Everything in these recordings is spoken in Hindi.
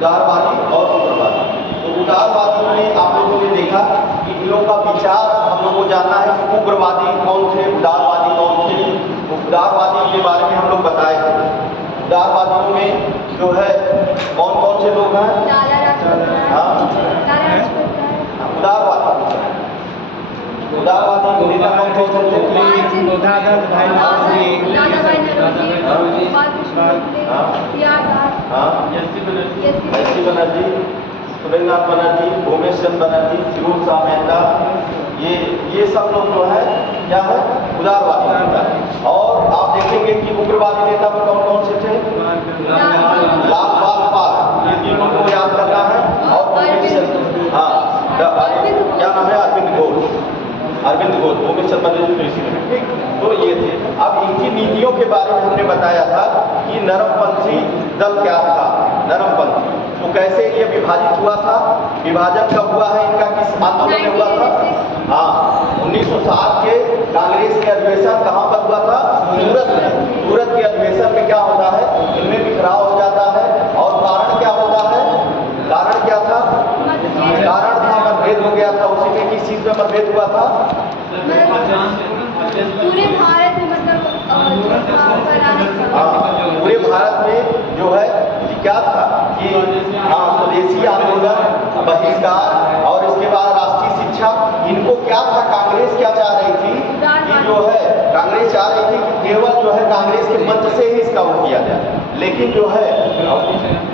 उदारवादी और उग्रवादी। तो उदारवादी में आप लोगों ने देखा कि इन लोगों का विचार हम लोग को जानना है कि उग्रवादी कौन थे, उदारवादी कौन थे। उदारवादी के बारे में हम लोग बताए थे। उदारवादियों में जो है कौन कौन से लोग हैं? उदारवादी नेता कौन कौन से थे? एससी बनर्जी, सुरेंद्रनाथ बनर्जी, भूमेश चंद्र बनर्जी, फिरोज शाह मेहता, ये सब लोग जो है क्या है? उदारवादी नेता। और आप देखेंगे कि उग्रवादी नेता में कौन कौन से थे? लाल बाल पाल, ये तीनों को याद करना है। और क्या नाम है? अरविंद घोष, भूमेश चंद्र बनर्जी। ठीक, तो ये थे। अब इनकी नीतियों के बारे में हमने बताया था कि नरमपंथी दल क्या था। नरमपंथी तो कैसे ये विभाजित हुआ था? विभाजन कब हुआ है इनका? किस आंदोलन में हुआ था? हाँ, 1907 के कांग्रेस के अधिवेशन कहाँ पर हुआ था? सूरत में। सूरत के अधिवेशन में क्या होता है? इनमें बिखराव हो जाता है। और कारण क्या होता है? कारण क्या था? कारण था मतभेद हो गया था। उसी में किस चीज में मतभेद हुआ था? पूरे भारत में मतलब पूरे भारत में जो है क्या था कि स्वदेशी आंदोलन, बहिष्कार और इसके बाद राष्ट्रीय शिक्षा। इनको क्या था? कांग्रेस क्या चाह रही थी कि जो है कांग्रेस चाह रही थी कि केवल जो है कांग्रेस के मंच से ही इसका वो किया जाए। लेकिन जो है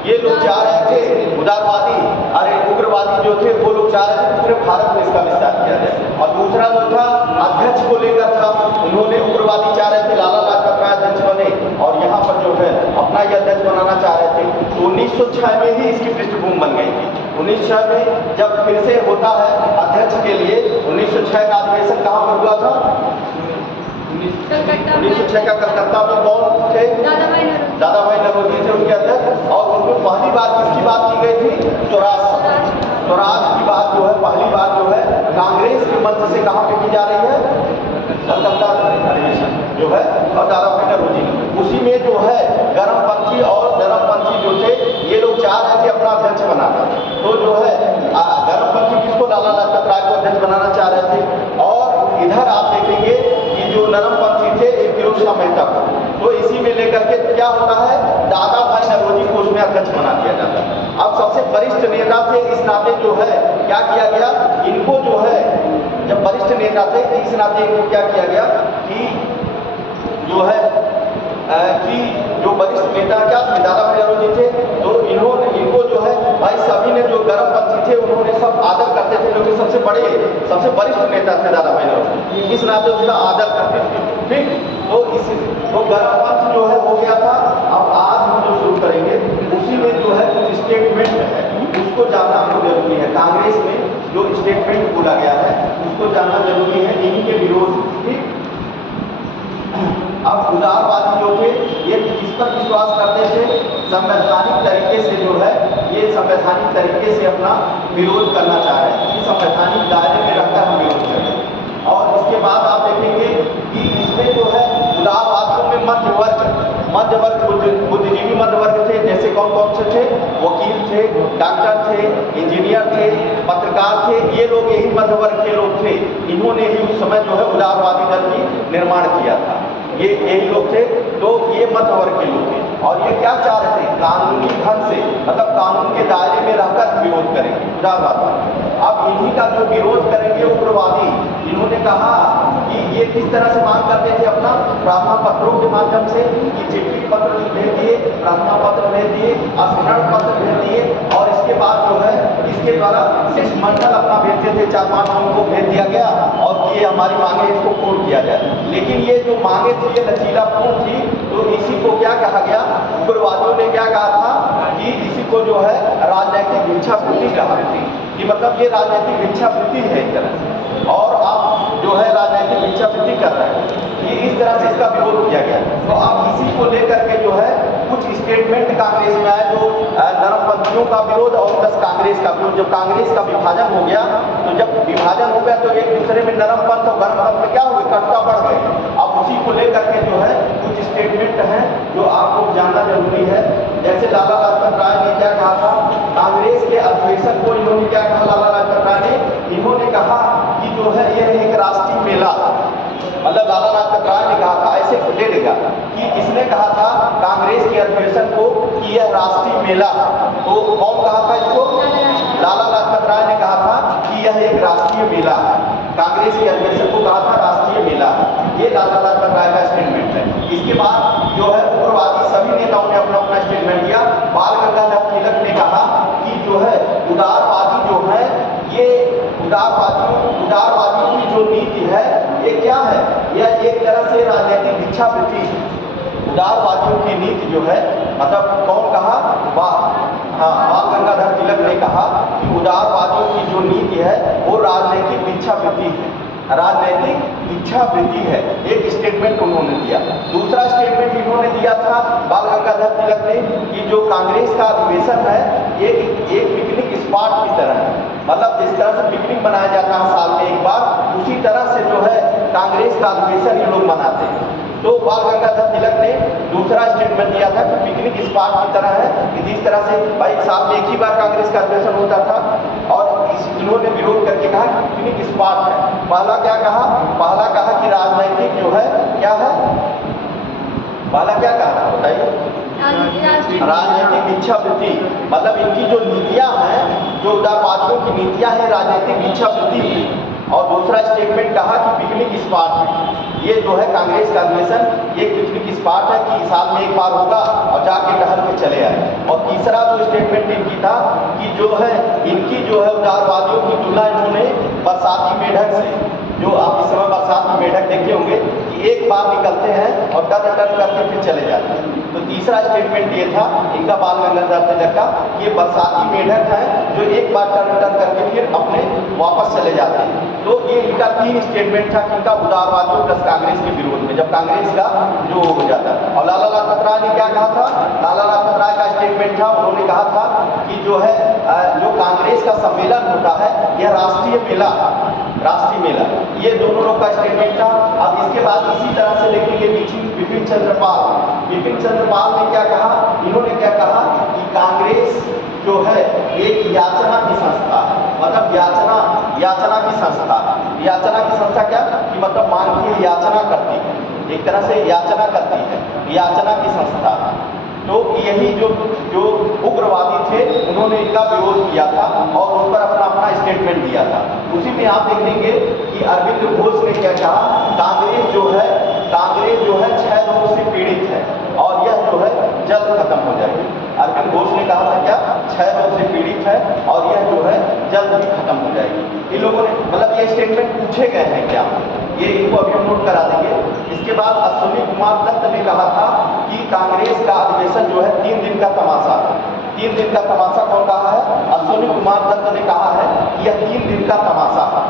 ये लोग चाह रहे थे, उदारवादी उग्रवादी जो थे वो लोग चाह रहे थे पूरे भारत में इसका विस्तार किया जाए। और दूसरा जो था अध्यक्ष को लेकर था। उन्होंने उग्रवादी चाह रहे थे लाला लाजपत राय अध्यक्ष बने और यहाँ पर जो है अपना ये अध्यक्ष बनाना चाह रहे थे। तो 1906 में ही इसकी पृष्ठभूमि बन गई थी। 1906 में जब फिर से होता है अध्यक्ष के लिए, 1906 का अधिवेशन कहाँ पर हुआ था? 1906 का कलकत्ता में कौन थे? दादा भाई नौरोजी थे उनके अध्यक्ष। और उसमें पहली बार किसकी बात की गई थी? स्वराज की बात जो है पहली बार जो है कांग्रेस के मंच से कहाँ पे की जा रही है? कलकत्ता अधिवेशन जो है और दादा भाई नौरोजी। उसी में जो है गर्मपंथी और नरमपंथी जो थे ये लोग चाह रहे थे अपना अध्यक्ष बनाना। तो जो है गर्मपंथी किसको? लाला लाजपत राय को अध्यक्ष बनाना चाह रहे थे। और इधर आप देखेंगे कि जो नरमपंथी थे फिरोज शाह मेहता को, तो इसी में लेकर के क्या होता है? दादा भाई नौरोजी को उसमें अध्यक्ष बना दिया जाता है। अब सबसे वरिष्ठ नेता थे इस नाते जो है क्या किया गया? इनको जो है जब वरिष्ठ नेता थे इस नाते इनको क्या किया गया कि जो है कि जो वरिष्ठ नेता क्या थे? दादा भाई नौरोजी थे। तो इनको जो है भाई सभी ने जो गर्मपंथी थे उन्होंने सब आदर करते थे क्योंकि सबसे बड़े सबसे वरिष्ठ नेता थे दादा भाई नौरोजी, इस नाते उसका आदर करते थे। ठीक, तो गर्मपंथ जो है हो गया था। अब आज हम जो शुरू करेंगे उसी में जो है कुछ स्टेटमेंट है उसको जानना हमको जरूरी है। कांग्रेस में जो स्टेटमेंट बोला गया है उसको जानना जरूरी है इन्हीं के विरोध। ठीक, अब उदारवादी जो थे ये किस पर विश्वास करते थे? संवैधानिक तरीके से जो है ये संवैधानिक तरीके से अपना विरोध करना चाह रहे हैं कि संवैधानिक दायरे में रहकर हम विरोध करें। और इसके बाद आप देखेंगे कि इसमें जो है उदारवादियों में मध्य वर्ग बुद्धिजीवी मध्य वर्ग थे। जैसे कौन कौन से थे? वकील थे, डॉक्टर थे, इंजीनियर थे, पत्रकार थे। ये लोग यही मध्य वर्ग के लोग थे। इन्होंने ही उस समय जो है उदारवादी दल की निर्माण किया था। ये यही लोग थे। तो ये मध्य वर्ग के लोग थे और ये क्या चाह रहे थे? कानूनी ढंग से मतलब कानून के दायरे में रहकर विरोध करेंगे उदारवादी। अब इन्हीं का जो विरोध करेंगे उग्रवादी, इन्होंने कहा कि ये किस तरह से मांग करते थे अपना? प्रार्थना पत्रों के माध्यम से कि चिट्ठी पत्र भेज दिए, प्रार्थना पत्र भेज दिए, स्मरण पत्र भेज दिए और इसके बाद जो है इसके द्वारा शिष्टमंडल अपना भेजते थे। 4-5 लोगों को भेज दिया गया और ये हमारी मांगे इसको पूर्ण किया जाए। लेकिन ये जो मांगे थी ये लचीलापूर्ण थी। तो इसी को क्या कहा गया? उग्रवादियों ने क्या कहा था कि इसी को जो है राजनैतिक भिक्षावृत्ति कहा कि मतलब ये राजनैतिक भिक्षावृत्ति है एक तरह से और आप जो है राजनैतिक भिक्षावृत्ति कर रहे हैं। ये इस तरह से इसका विरोध किया गया। तो अब इसी को लेकर के जो है कुछ स्टेटमेंट कांग्रेस में आए जो नरमपंथियों का विरोध और प्लस कांग्रेस का विरोध। जब कांग्रेस का विभाजन हो गया तो जब विभाजन हो गया तो एक दूसरे में नरमपंथ और गर्मपंथ में क्या हुए? कटता बढ़ गए। अब उसी को लेकर के जो है कुछ स्टेटमेंट हैं जो आपको जानना जरूरी है। जैसे लाला लाजपत राय ने क्या कहा था कहा था कांग्रेस के अधिवेशन को कि यह राष्ट्रीय मेला है। तो कौन कहा था इसको? लाला लाजपत राय ने कहा था कि यह एक राष्ट्रीय मेला है। कांग्रेस के अधिवेशन को कहा था राष्ट्रीय मेला है। ये लाला लाजपत राय का स्टेटमेंट है। इसके बाद जो है उग्रवादी सभी नेताओं ने अपना अपना स्टेटमेंट दिया। बाल गंगाधर तिलक ने कहा कि जो है उदारवादी जो है ये उदारवादियों की जो नीति है ये क्या है? यह एक तरह से राजनीतिक भिक्षावृत्ति है। उदारवादियों की नीति जो है मतलब कौन कहा? बाल गंगाधर तिलक ने कहा कि उदारवादियों की जो नीति है वो राजनीतिक भिक्षावृत्ति है, राजनीतिक भिक्षावृत्ति है। एक स्टेटमेंट उन्होंने दिया। दूसरा स्टेटमेंट इन्होंने दिया था बाल गंगाधर तिलक ने कि जो कांग्रेस का अधिवेशन है एक पिकनिक स्पॉट की तरह है। मतलब जिस तरह से पिकनिक मनाया जाता है साल में एक बार, उसी तरह से जो है कांग्रेस का अधिवेशन ये लोग मनाते हैं। तो बाल गंगाधर तिलक ने दूसरा स्टेटमेंट दिया था कि पिकनिक स्पॉट की तरह है कि जिस तरह से भाई साल में एक ही बार कांग्रेस का अधिवेशन होता था और इन्होंने विरोध करके कहा कि पिकनिक स्पॉट है। पहला क्या कहा? पहला कहा कि राजनीतिक जो है क्या है? पहला क्या कहा था बताइए? राजनीतिक भिक्षावृत्ति। मतलब इनकी जो नीतियां हैं, जो उदारवादियों की नीतियां हैं, राजनीतिक भिक्षावृत्ति। और दूसरा स्टेटमेंट कहा कि पिकनिक स्पॉट है। ये जो है कांग्रेस का अधिवेशन एक पिकनिक स्पॉट है कि साल में एक बार होगा और जाके टहल के चले आए। और तीसरा जो स्टेटमेंट इनकी था कि जो है इनकी जो है उदारवादियों की तुलना इन्होंने बरसाती मेढक से, जो आप इस समय बरसात में मेढक देखे होंगे कि एक बार निकलते हैं और डर करके फिर चले जाते हैं। तो तीसरा स्टेटमेंट ये था इनका बाल गंगाधर तिलक का, ये बरसाती मेढक है जो एक बार टर्न करके फिर अपने वापस चले जाते हैं। तो ये इनका 3 स्टेटमेंट था कि इनका उदारवादियों प्लस कांग्रेस के विरोध में, जब कांग्रेस का जो हो जाता है। और लाला लाजपत राय ने क्या कहा था? लाला लाजपत राय का स्टेटमेंट था, उन्होंने कहा था कि जो है जो कांग्रेस का सम्मेलन होता है यह राष्ट्रीय मेला, राष्ट्रीय मेला। ये दोनों लोग का स्टेटमेंट था। अब इसके बाद इसी तरह से देखेंगे बिपिन चंद्र पाल। बिपिन चंद्र पाल ने क्या कहा? इन्होंने क्या कहा कि कांग्रेस जो है एक याचना की संस्था है। मतलब याचना की संस्था। याचना की संस्था क्या? कि मतलब मांग की याचना करती है, एक तरह से याचना करती है, याचना की संस्था। तो यही जो उग्रवादी थे उन्होंने इनका विरोध किया था और उस पर अपना अपना स्टेटमेंट दिया था। उसी में आप देखेंगे कि अरविंद घोष ने क्या कहा? कांग्रेस जो है 6 रोग से पीड़ित है और यह जो है जल्द खत्म हो जाएगी। अरविंद घोष ने कहा था क्या? 6 रोग से पीड़ित है और यह जो है जल्द ही खत्म हो जाएगी। इन लोगों ने मतलब ये स्टेटमेंट पूछे गए हैं क्या? ये इनको अभी नोट करा देंगे। इसके बाद अश्विनी कुमार दत्त ने कहा था कि कांग्रेस का अधिवेशन जो है 3 दिन का तमाशा है। 3 दिन का तमाशा कौन कहा है? अश्विनी कुमार दत्त ने कहा है कि यह 3 दिन का तमाशा है।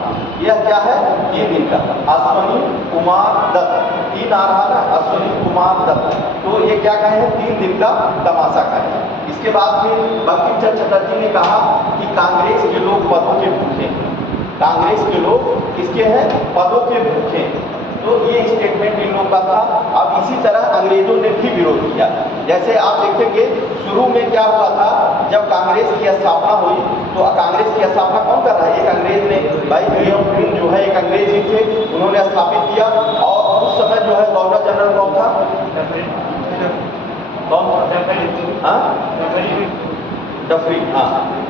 यह क्या है? 3 दिन का। अश्विनी कुमार दत्त, 3 आ रहा ना, अश्विनी कुमार दत्त। तो ये क्या कहे हैं? 3 दिन का तमाशा कहे। इसके बाद फिर बंकिम चंद्र चटर्जी ने कहा कि कांग्रेस के लोग पदों के भूखे हैं। कांग्रेस के लोग किसके हैं? पदों के भूखे। तो ये स्टेटमेंट इन लोगों का था। अब इसी तरह अंग्रेजों ने भी विरोध किया। जैसे आप देखेंगे शुरू में क्या हुआ था, जब कांग्रेस की स्थापना हुई तो कांग्रेस की स्थापना कौन कर रहा है? एक अंग्रेज ने, भाई भीम जो है एक अंग्रेज ही थे, उन्होंने स्थापित किया। और उस समय जो है गवर्नर जनरल कौन था? डफरिन। हाँ,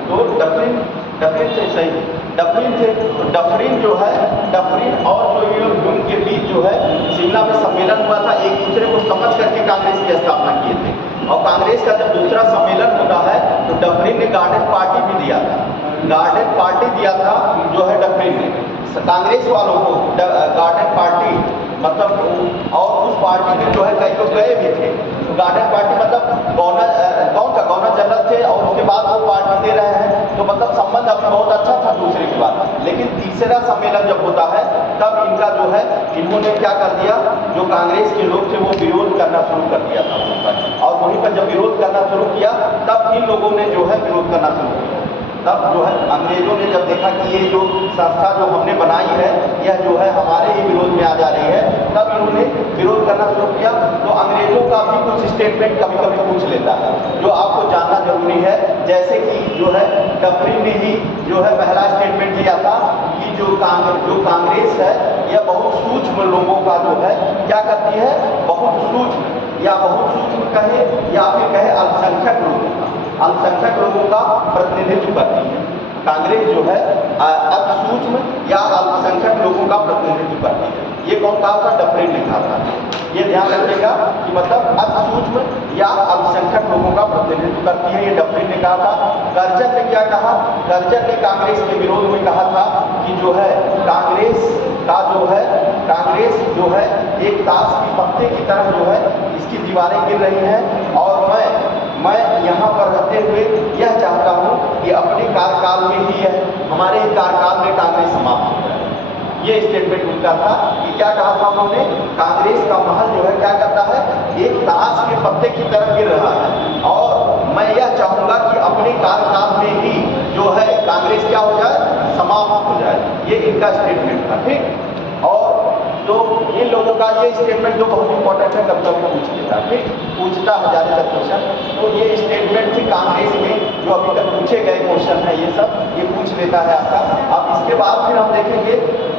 तो डफरिन से सही, डफरिन थे। तो डफरिन जो है, डफरिन और जो ये लोग के बीच जो है शिमला में सम्मेलन हुआ था, एक दूसरे को समझ करके कांग्रेस की स्थापना किए थे। और कांग्रेस का जब दूसरा सम्मेलन होता है तो डफरिन ने गार्डन पार्टी भी दिया था। गार्डन पार्टी दिया था जो है डफरिन ने कांग्रेस वालों को गार्डन पार्टी, मतलब और उस पार्टी में जो है कई लोग गए भी थे। तो गार्डन पार्टी मतलब गवर्नर जनरल थे और उसके बाद वो पार्टी दे रहे हैं, तो मतलब संबंध अभी बहुत अच्छा था दूसरे के बाद। लेकिन तीसरा सम्मेलन जब होता है तब इनका जो है इन्होंने क्या कर दिया, जो कांग्रेस के लोग थे वो विरोध करना शुरू कर दिया था वहीं पर। और वहीं पर जब विरोध करना शुरू किया तब इन लोगों ने जो है विरोध करना शुरू किया। तब जो है अंग्रेजों ने जब देखा कि ये जो संस्था जो हमने बनाई है यह जो है हमारे ही विरोध में आ जा रही है, तब इन्होंने विरोध करना शुरू किया। तो अंग्रेजों का भी कुछ स्टेटमेंट कभी कभी पूछ लेता है जो आपको जानना जरूरी है। जैसे कि जो है डफरिन ने ही जो है पहला स्टेटमेंट दिया था कि जो कांग्रेस है यह बहुत सूक्ष्म लोगों का जो है क्या करती है, बहुत सूक्ष्म या बहुत सूक्ष्म कहे या फिर कहे अल्पसंख्यक लोगों का प्रतिनिधित्व करती है। कांग्रेस जो है अति सूक्ष्म या अल्पसंख्यक लोगों का प्रतिनिधित्व करती है। ये कौन कहा था? डफरिन लिखा था। ये ध्यान रखिएगा कि मतलब अति सूक्ष्म या अल्पसंख्यक लोगों का प्रतिनिधित्व करती है, ये डफरिन ने कहा था। कर्जन ने क्या कहा? कर्जन ने कांग्रेस के विरोध में कहा था कि जो है कांग्रेस जो है एक ताश की पत्ते की तरह जो है इसकी दीवारें गिर रही हैं और मैं यहाँ पर रहते हुए यह चाहता हूँ कि अपने कार्यकाल में ही हमारे कार्यकाल में कांग्रेस समाप्त हो जाए। ये स्टेटमेंट उनका था कि क्या कहा था उन्होंने? कांग्रेस का महल जो है क्या करता है? एक ताश के पत्ते की तरह गिर रहा है और मैं यह चाहूँगा कि अपने कार्यकाल में ही जो है कांग्रेस क्या हो जाए? समाप्त हो जाए। ये इनका स्टेटमेंट था। ठीक, और तो इन लोगों का ये स्टेटमेंट जो बहुत इंपॉर्टेंट है, कभी कभी पूछ लेता है, ठीक, पूछता है ज़्यादातर क्वेश्चन। तो ये स्टेटमेंट थी कांग्रेस में जो अभी तक पूछे गए क्वेश्चन है, ये सब ये पूछ लेता है आपका। अब इसके बाद फिर हम देखेंगे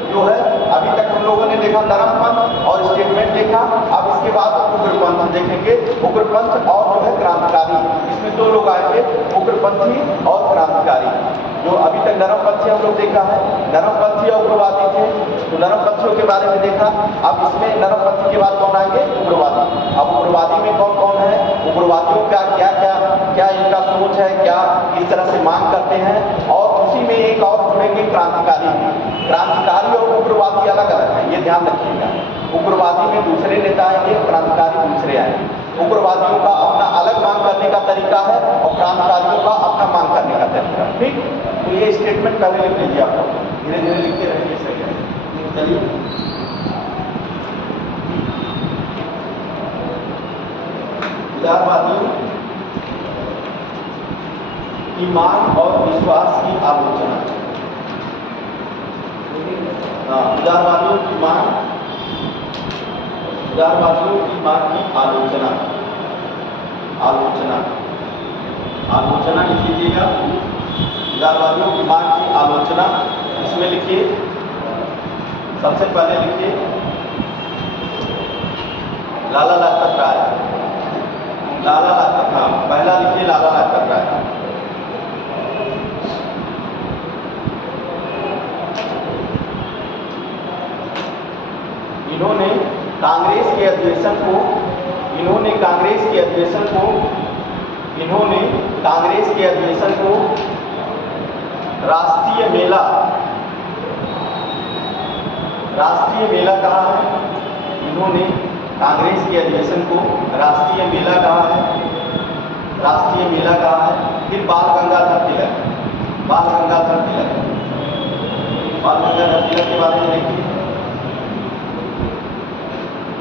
जो है अभी तक हम लोगों ने देखा नरमपंथ और स्टेटमेंट देखा। अब इसके बाद उग्रपंथ देखेंगे, उग्रपंथ और जो है क्रांतिकारी। इसमें दो लोग आएंगे, उग्रपंथी और क्रांतिकारी। जो अभी तक नरमपंथी हम लोग देखा है, नरमपंथी और उग्रवादी थे, तो नरमपंथियों के बारे में देखा। अब इसमें नरमपंथी के बाद कौन आएंगे? उग्रवादी। अब उग्रवादी में कौन कौन है, उग्रवादियों का क्या क्या क्या इनका सोच है, क्या किस तरह से मांग करते हैं, और उसी में एक और जुड़ेंगे क्रांतिकारी। क्रांतिकारी और उग्रवादी अलग अलग है, ये ध्यान रखिएगा। उग्रवादी में दूसरे नेता आएंगे, क्रांतिकारी दूसरे आएंगे। उग्रवादियों का अपना अलग मांग करने का तरीका है और क्रांतिकारियों का अपना मांग करने का तरीका है। ठीक, तो ये स्टेटमेंट पहले लिख लीजिए, आप लोग धीरे धीरे लिखते रहेंगे, सही है। चलिए, उदारवादियों की मांग और विश्वास की आलोचना। उदारवादियों की मांग की आलोचना लिख लीजिएगा। उदारवादियों की मांग की आलोचना, इसमें लिखिए, सबसे पहले लिखिए लाला लाजपत राय। पहला लिखिए लाला लाजपत राय। इन्होंने कांग्रेस के अधिवेशन को राष्ट्रीय मेला कहा है। इन्होंने कांग्रेस के अधिवेशन को राष्ट्रीय मेला कहा है। फिर बाल गंगाधर तिलक के बारे में देखिए।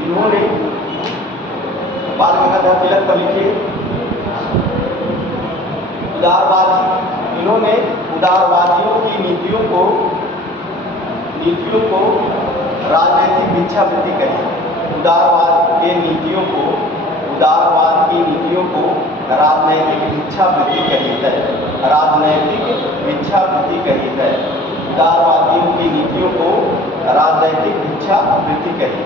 इन्होंने बाल गंगाधर तिलक पर लिखे इन्होंने उदारवादियों की नीतियों को राजनीतिक भिक्षावृत्ति कही। उदारवाद की नीतियों को राजनैतिक भिक्षावृत्ति कही है। उदारवादियों की नीतियों को राजनैतिक भिक्षावृत्ति कही।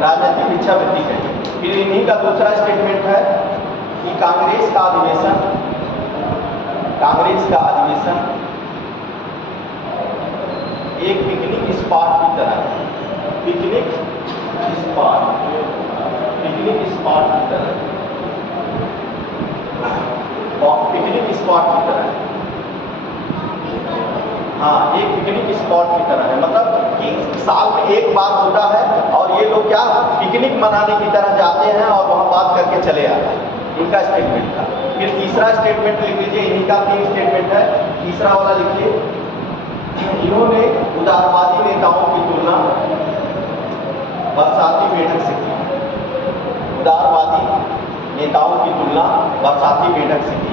राजनीतिक भिक्षावृत्ति कही। फिर इन्हीं का दूसरा स्टेटमेंट है कि कांग्रेस का अधिवेशन एक पिकनिक स्पॉट की तरह है। पिकनिक स्पॉट की तरह है। हाँ, एक पिकनिक स्पॉट की तरह है, मतलब कि साल में एक बार होता है और ये लोग क्या पिकनिक मनाने की तरह जाते हैं और वहाँ बात करके चले आते हैं। इनका स्टेटमेंट था। फिर तीसरा स्टेटमेंट लिख लीजिए, इन्हीं का 3 स्टेटमेंट है। तीसरा वाला लिखिए, इन्होंने उदारवादी नेताओं की तुलना बरसाती मेढक से की। उदारवादी नेताओं की तुलना बरसाती मेढक से की।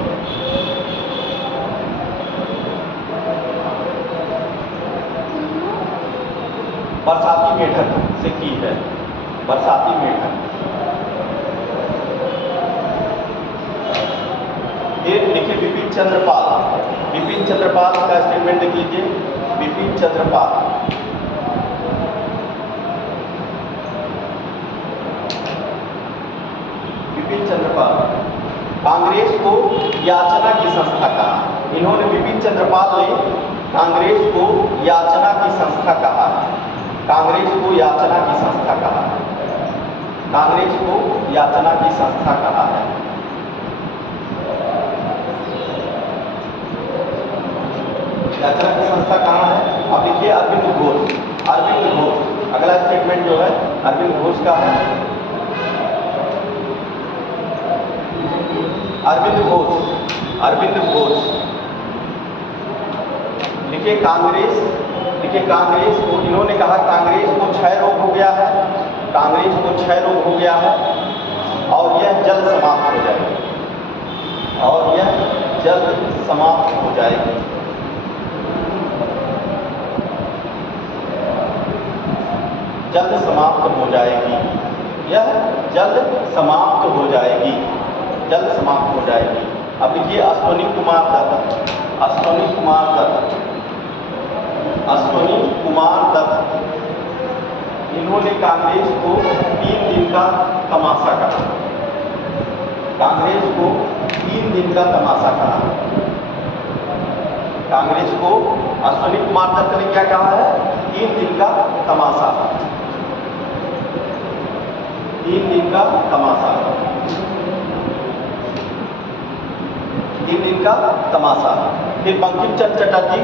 बरसाती मेढक से की है। बरसाती मेढक। ये लिखिए विपिन चंद्र पाल का स्टेटमेंट देख लीजिए। विपिन चंद्र पाल याचना की संस्था कहा। इन्होंने बिपिन चंद्रपाल ने कांग्रेस को याचना की संस्था कहा। कांग्रेस को याचना की संस्था कहा। कांग्रेस को याचना की संस्था कहा है। याचना की संस्था कहाँ है? अब देखिए अरविंद घोष। अरविंद घोष अगला स्टेटमेंट जो है अरविंद घोष का है। अरविंद घोष देखिए कांग्रेस को इन्होंने कहा कांग्रेस को क्षय रोग हो गया है। कांग्रेस को क्षय रोग हो गया है और यह जल्द समाप्त हो जाएगी। और यह जल्द समाप्त हो जाएगी। जल्द समाप्त हो जाएगी। यह जल्द समाप्त हो जाएगी। जल्द समाप्त हो जाएगी। अब देखिए अश्वनी कुमार दत्त इन्होंने कांग्रेस को 3 दिन का तमाशा कहा। कांग्रेस को 3 दिन का तमाशा कहा। कांग्रेस को अश्वनी कुमार दत्त ने क्या कहा है? 3 दिन का तमाशा। 3 दिन का तमाशा। 3 दिन का तमाशा। फिर बंकिम चंद्र चटर्जी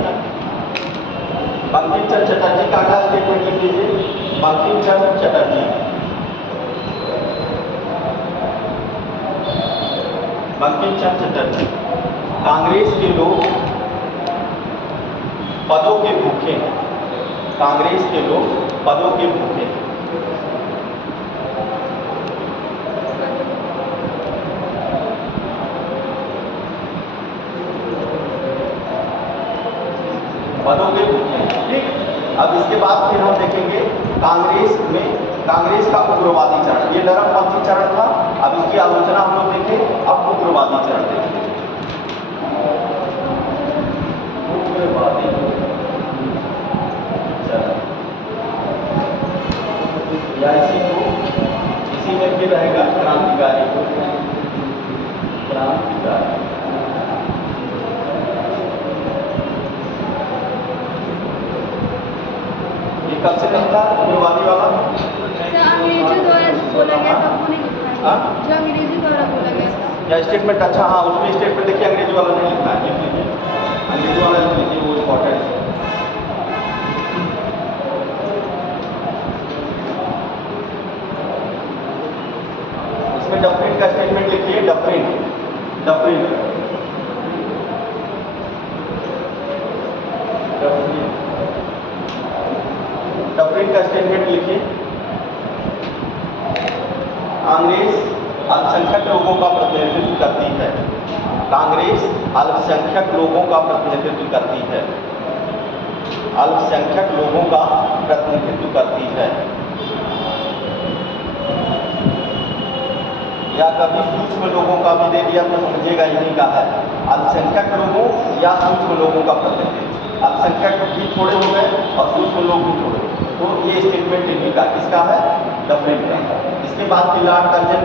का अगला स्टेटमेंट लिख लीजिए। बंकिम चंद्र चटर्जी कांग्रेस के लोग पदों के भूखे हैं। कांग्रेस के लोग पदों के भूखे हैं। पदों के भूखे हैं। ठीक। अब इसके बाद फिर हम देखेंगे कांग्रेस का उग्रवादी चरण। ये नरमपंथी चरण था। अब इसकी आलोचना हम लोग देखें। अब उग्रवादी चरण देखेंगे। उग्रवादी चरण या इसी में फिर रहेगा क्रांतिकारी। ये कब से नहीं था उग्रवादी वाला? अंग्रेजों द्वारा बोला गया था, वो नहीं लिखा है। जो अंग्रेजों द्वारा बोला गया था। या स्टेटमेंट? अच्छा हाँ, उसमें स्टेटमेंट देखिए अंग्रेजी वाला नहीं लिखना है। लिख लीजिए अंग्रेजी वाला लिख लीजिए, वो इम्पोर्टेंट है। इसमें डफरिन का स्टेटमेंट लिखिए। डफरिन का स्टेटमेंट लिखिए। कांग्रेस अल्पसंख्यक लोगों का प्रतिनिधित्व करती है। कांग्रेस अल्पसंख्यक लोगों का प्रतिनिधित्व करती है। अल्पसंख्यक लोगों का प्रतिनिधित्व करती है। या कभी सूक्ष्म लोगों का भी दे दिया तो समझिएगा इन्हीं का है। अल्पसंख्यक लोगों या सूक्ष्म लोगों का प्रतिनिधित्व। अल्पसंख्यक भी थोड़े हो गए और सूक्ष्म लोग भी थोड़े। तो ये स्टेटमेंट इन्हीं का, किसका है? डफरिन का। इसके बाद फिर लॉर्ड कर्जन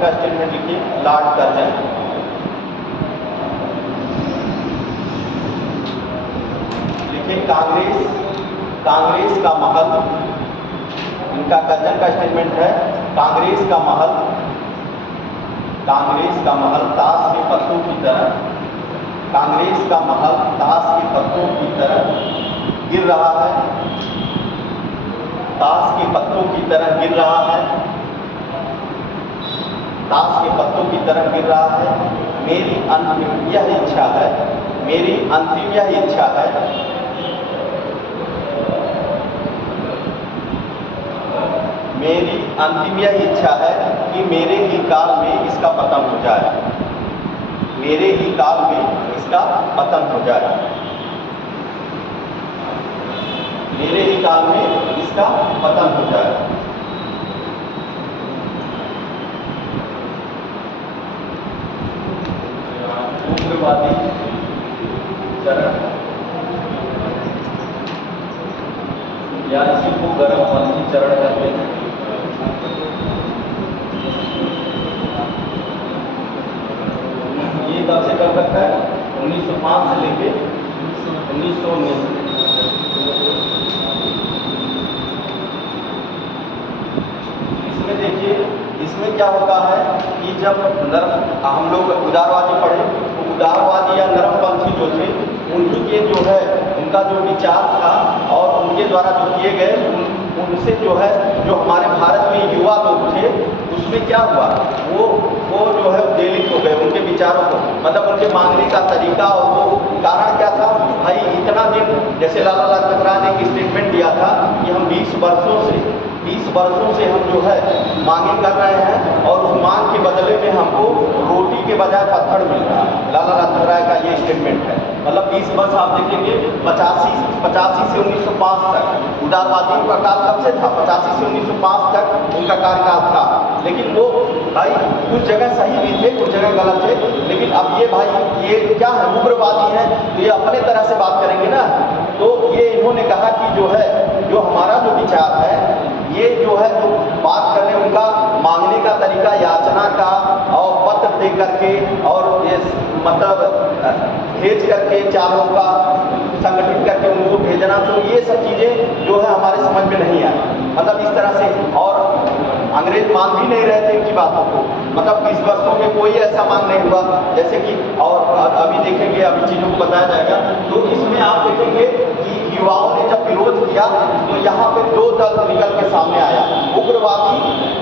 का स्टेटमेंट लिखिए। लॉर्ड कर्जन लिखिए। कांग्रेस का महल, इनका कर्जन का स्टेटमेंट है। कांग्रेस का महल ताश के पत्तों की तरह, कांग्रेस का महल ताश के पत्तों की तरह गिर रहा है। ताश के पत्तों की तरह गिर रहा है। ताश के पत्तों की तरह गिर रहा है। मेरी अंतिम यह इच्छा है कि मेरे ही काल में इसका पतन हो जाए। मेरे ही काल में इसका पतन हो जाए। मेरे ही काल में इसका पतन हो जाए। उग्रवादी चरण या इसी को गर्मपंथी चरण कहते हैं। ये कब से कब तक है? 1905 से लेके 1919। इसमें देखिए, इसमें क्या होता है कि जब हम लोग उदारवादी पढ़े, तो उदारवादी या नरमपंथी जो थे, उन्हीं के जो है उनका जो विचार था और उनके द्वारा जो किए गए उनसे जो है जो हमारे भारत में युवा लोग थे, उसमें क्या हुआ, वो जो है उद्वेलित हो गए उनके विचारों को, मतलब उनके मांगने का तरीका। और वो कारण क्या था भाई, इतना दिन जैसे लाला लाजपत राय ने एक स्टेटमेंट दिया था कि हम 20 वर्षों से हम जो है मांगे कर रहे हैं और उस मांग के बदले में हमको रोटी के बजाय पत्थर मिल रहा है। लाला लाजपत राय का ये स्टेटमेंट है। मतलब 20 वर्ष आप देखेंगे, 85 से 1905 तक उदारवादियों का काल कब से था? 85 से 1905 तक उनका कार्यकाल था। लेकिन वो भाई कुछ जगह सही भी थे, कुछ जगह गलत थे। लेकिन अब ये भाई ये क्या है, उग्रवादी हैं, तो ये अपने तरह से बात करेंगे ना। तो ये इन्होंने कहा कि जो है जो हमारा जो विचार है, ये जो है जो बात करने उनका मांगने का तरीका, याचना का और पत्र दे करके और ये मतलब भेज करके चारों का संगठित करके उनको भेजना, तो ये सब चीज़ें जो है हमारे समझ में नहीं आई। मतलब इस तरह से, और अंग्रेज मान भी नहीं रहे थे इनकी बातों को। मतलब 20 वर्षों में कोई ऐसा मांग नहीं हुआ जैसे कि, और अभी देखेंगे, अभी चीज़ों को बताया जाएगा। तो इसमें आप देखेंगे कि युवाओं ने जब विरोध किया तो यहाँ पे 2 दल निकल के सामने आया। उग्रवादी,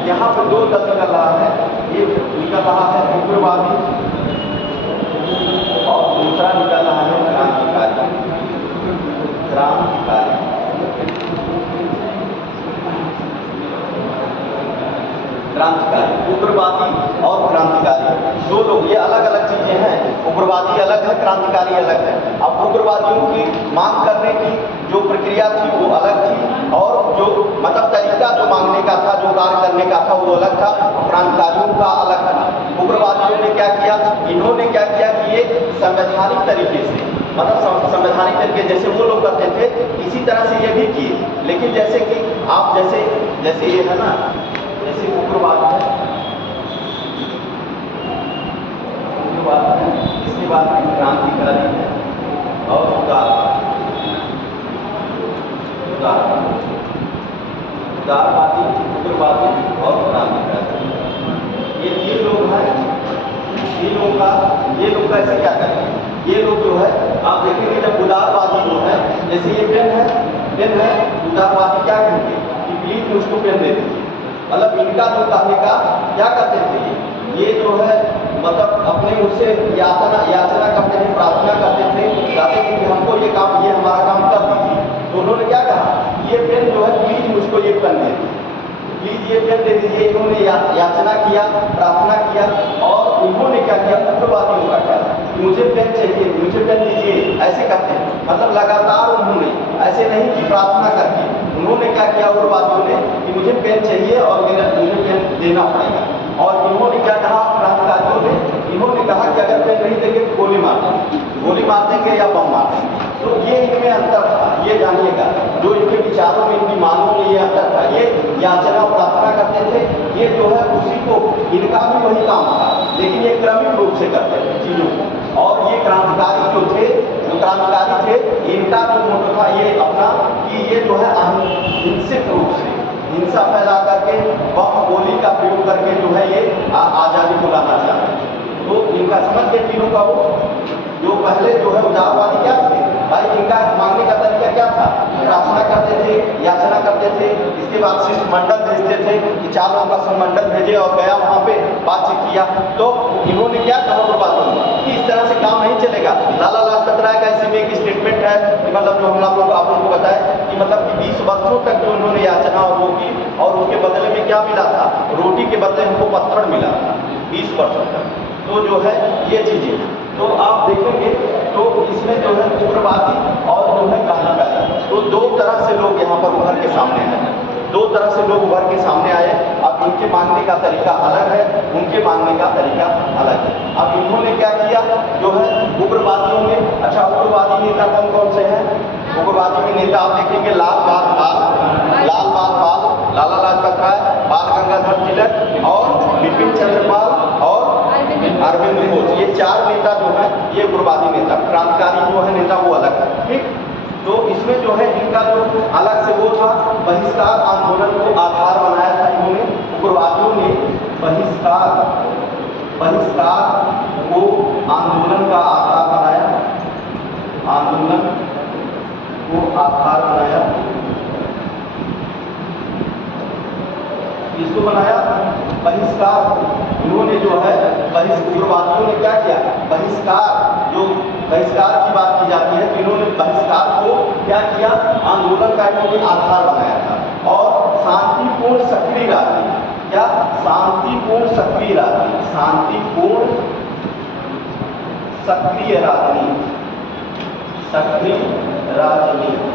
यहाँ पे 2 दल निकल रहा है, एक निकल रहा है उग्रवादी और दूसरा निकल रहा है क्रांतिकारी। उग्रवादी और क्रांतिकारी 2 लोग, ये अलग अलग चीजें हैं। उग्रवादी अलग है, क्रांतिकारी अलग है। अब उग्रवादियों की मांग करने की जो प्रक्रिया थी वो अलग थी, और जो मतलब तरीका जो मांगने का था, जो कार्य करने का था वो अलग था, क्रांतिकारियों का अलग था। उग्रवादियों ने क्या किया, इन्होंने क्या किया कि ये संवैधानिक तरीके से, मतलब संवैधानिक तरीके जैसे वो लोग करते थे इसी तरह से ये भी किए। लेकिन जैसे कि आप जैसे ये है ना, जैसे उग्रवाद है, इसके बाद में क्रांतिकारी है और उदारवादी, उग्रवादी और क्रांतिकारी, ये लोग हैं। ये लोग कैसे क्या करेंगे, ये लोग जो है आप देखेंगे जब उदारवादी जो है, जैसे ये पेन है, उदारवादी क्या कहेंगे कि प्लीज मुझको पेन दे दीजिए। मतलब इनका जो कहने का क्या करते थे, ये जो है मतलब अपने मुझसे याचना करते थे, प्रार्थना करते थे, कहते थे कि हमको ये हमारा काम कर दीजिए। तो उन्होंने क्या कहा, ये पेन जो है प्लीज मुझको ये पेन दे दीजिए, प्लीज ये पेन दे दीजिए। इन्होंने याचना किया, प्रार्थना किया, और इन्होंने क्या किया, उग्रवादियों का क्या, मुझे पेन चाहिए, मुझे पेन दीजिए, ऐसे करते हैं। मतलब लगातार उन्होंने ऐसे नहीं कि प्रार्थना करके, उन्होंने क्या किया उग्रवादियों ने कि मुझे पेन चाहिए और मुझे पेन देना पड़ेगा। और इन्होंने क्या कहा, क्रांतिकारियों ने, इन्होंने कहा कि अगर पेन नहीं देंगे तो गोली मार देंगे या बम मार देंगे। तो ये इनमें अंतर था, ये जानिएगा, जो इनके विचारों में, इनकी मांगों में ये अंतर था। ये याचना प्रार्थना करते थे, ये जो है उसी को, इनका भी वही काम था, लेकिन ये क्रमिक रूप से करते थे चीज़ों को। और ये क्रांतिकारी जो क्रांतिकारी थे, इनका जो मोटो था ये अपना कि ये जो है हिंसित रूप से हिंसा फैला करके, बम गोली का प्रयोग करके जो है ये आज़ादी को लाना चाहते हैं। तो इनका समझ के तीनों का वो जो पहले जो है उदारवादी क्या थे भाई, इनका मांगने का तरीका क्या था, प्रार्थना करते थे, याचना करते थे, इसके बाद शिष्टमंडल भेजते थे कि 4 लोगों का शिष्टमंडल भेजे और गया वहाँ पे बातचीत किया। तो इन्होंने क्या कहा उग्रवादियों कि इस तरह से काम नहीं चलेगा। लाला लाजपत राय का इसी में एक स्टेटमेंट है कि मतलब जो हम लोग आप लोगों को बताया कि मतलब कि 20 वर्षों तक जो उन्होंने याचना और वो की, और उसके बदले में क्या मिला था, रोटी के बदले हमको पत्थर मिला था 20 वर्षों तक। तो जो है ये चीज़ें, तो आप देखेंगे तो इसमें जो है उग्रवादी और जो है क्रांतिकारी, तो 2 तरह से लोग यहाँ पर उभर के सामने आए, 2 तरह से लोग उभर के सामने आए। अब इनके मांगने का तरीका अलग है, उनके मांगने का तरीका अलग है। अब इन्होंने क्या किया जो है उग्रवादियों में, अच्छा उग्रवादी नेता कौन कौन से हैं, उग्रवादी में नेता आप देखेंगे लाल बाल पाल, लाला लाजपत राय, बाल गंगाधर तिलक और बिपिन चंद्र पाल और अरविंद घोष, ये 4 नेता ठीक। तो इसमें जो है इनका जो अलग से वो था, बहिष्कार आंदोलन को आधार बनाया था इन्होंने, उग्रवादियों ने बहिष्कार को आंदोलन का आधार बनाया, आंदोलन को आधार बनाया। इसको बनाया बहिष्कार, इन्होंने जो है उग्रवादियों ने क्या किया, बहिष्कार, जो बहिष्कार की बात की जाती है तो इन्होंने बहिष्कार को क्या किया, आंदोलन का इन्होंने आधार बनाया था। और शांतिपूर्ण सक्रिय राजनीति, क्या शांतिपूर्ण सक्रिय राजनीति, शांतिपूर्ण सक्रिय राजनीति, सक्रिय राजनीति।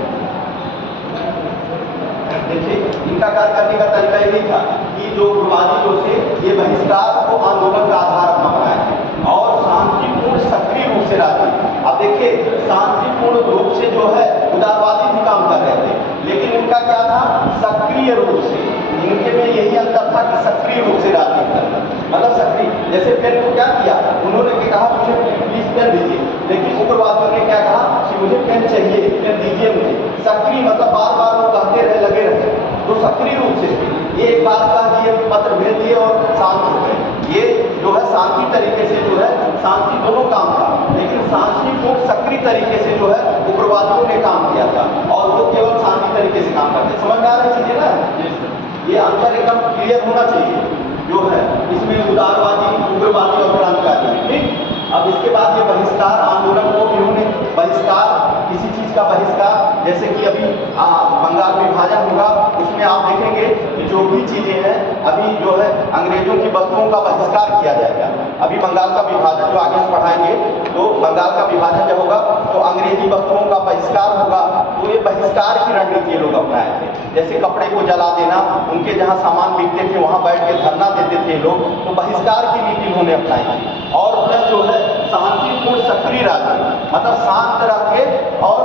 देखिए इनका कार्य करने का तरीका यही था कि जो उग्रवादी जो थे ये बहिष्कार को आंदोलन का आधार अपना बनाए थे और शांतिपूर्ण सक्रिय रूप से राजनीति। अब देखिए शांतिपूर्ण रूप से जो है उदारवादी भी काम कर रहे थे, लेकिन इनका क्या था, सक्रिय रूप से, इनके में यही अंतर था कि सक्रिय रूप से राजनीति करना, मतलब सक्रिय। जैसे पेन को क्या किया, उन्होंने कहा मुझे प्लीज पेन दीजिए, लेकिन उग्रवादियों ने क्या कहा कि मुझे पेन चाहिए, पेन दीजिए मुझे। सक्रिय मतलब बार बार वो कहते रहे, लगे रहे, तो सक्रिय रूप से ये एक बार कह दिए, पत्र भेज दिए और शांत हो गए। ये जो है शांति तरीके से जो है, शांति दोनों काम था, लेकिन शांतिपूर्ण सक्रिय तरीके से जो है उग्रवादियों ने काम किया था और वो केवल शांति तरीके से काम करते। समझ में आ रही चीजें ना, ये अंतर एकदम क्लियर होना चाहिए जो है इसमें उदारवादी, उग्रवादी और क्रांतिकारी। ठीक। अब इसके बाद ये बहिष्कार आंदोलन को इन्होंने बहिष्कार, किसी चीज का बहिष्कार, जैसे कि अभी बंगाल विभाजन होगा उसमें आप देखेंगे कि जो भी चीजें हैं अभी जो है अंग्रेजों की वस्तुओं का बहिष्कार किया जाएगा। अभी बंगाल का विभाजन जो आगे हम पढ़ाएंगे, तो बंगाल का विभाजन जब होगा तो अंग्रेजी वस्तुओं का बहिष्कार होगा, तो ये बहिष्कार की रणनीति ये लोग अपनाए थे। जैसे कपड़े को जला देना, उनके जहाँ सामान बिकते थे वहाँ बैठ के धरना देते थे लोग, तो बहिष्कार की नीति उन्होंने अपनाई थी। और प्लस जो है शांतिपूर्ण सक्रिय राजनीति, मतलब शांत रह के और